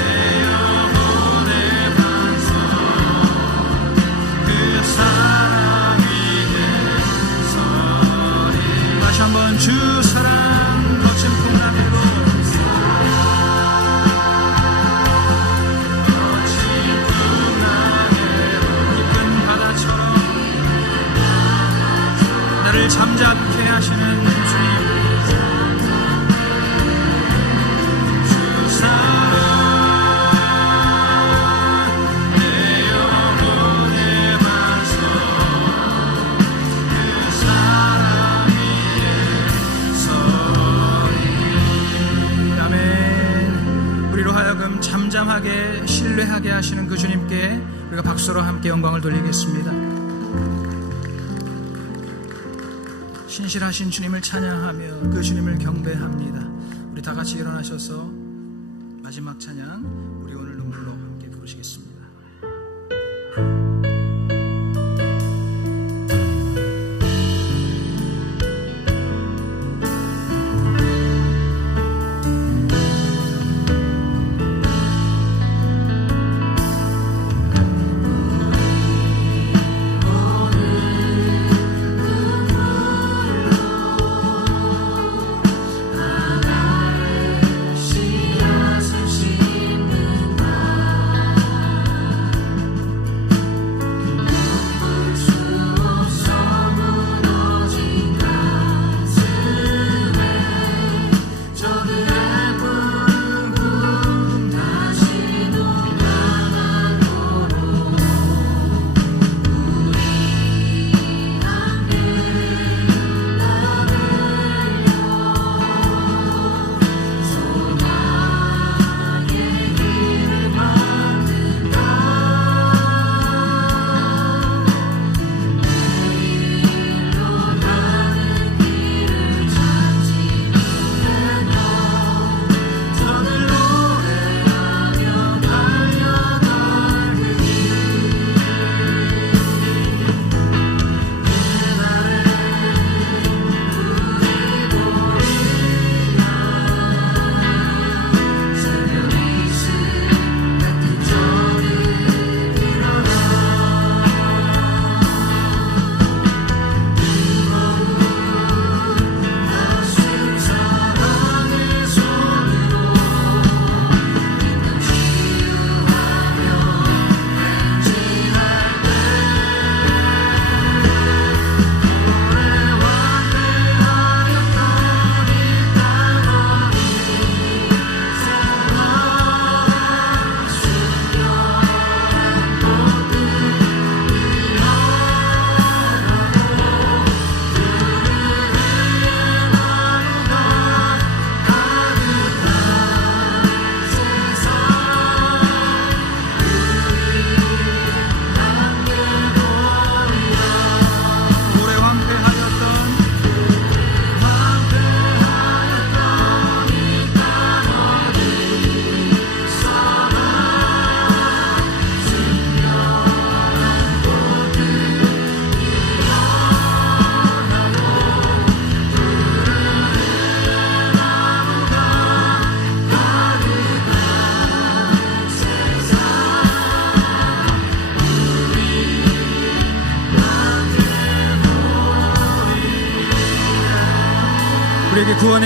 영혼의 반석 그 사랑이 해서리 다시 한번 주 사랑 거친 풍랑에도 거친 풍랑에도 깊은 바다처럼 나를 잠잠케 하시는 주님 주 사랑 내 영혼의 반석 그 사랑이 서리 아멘. 우리로 하여금 잠잠하게 신뢰하게 하시는 그 주님께 우리가 박수로 함께 영광을 돌리겠습니다. 신실하신 주님을 찬양하며 그 주님을 경배합니다. 우리 다 같이 일어나셔서 마지막 찬양 우리 오늘 눈물로 함께 부르시겠습니다. 씨앗을 심는다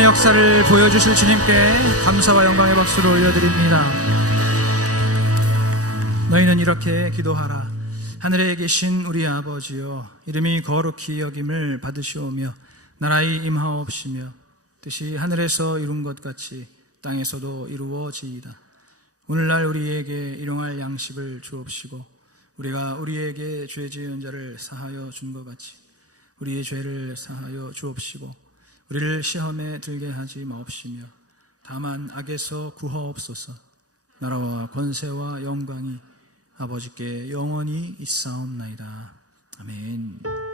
역사를 보여주실 주님께 감사와 영광의 박수를 올려드립니다. 너희는 이렇게 기도하라. 하늘에 계신 우리 아버지여, 이름이 거룩히 여김을 받으시오며 나라의 임하옵시며 뜻이 하늘에서 이룬 것 같이 땅에서도 이루어지이다. 오늘날 우리에게 일용할 양식을 주옵시고 우리가 우리에게 죄 지은 자를 사하여 준 것 같이 우리의 죄를 사하여 주옵시고 우리를 시험에 들게 하지 마옵시며 다만 악에서 구하옵소서. 나라와 권세와 영광이 아버지께 영원히 있사옵나이다. 아멘.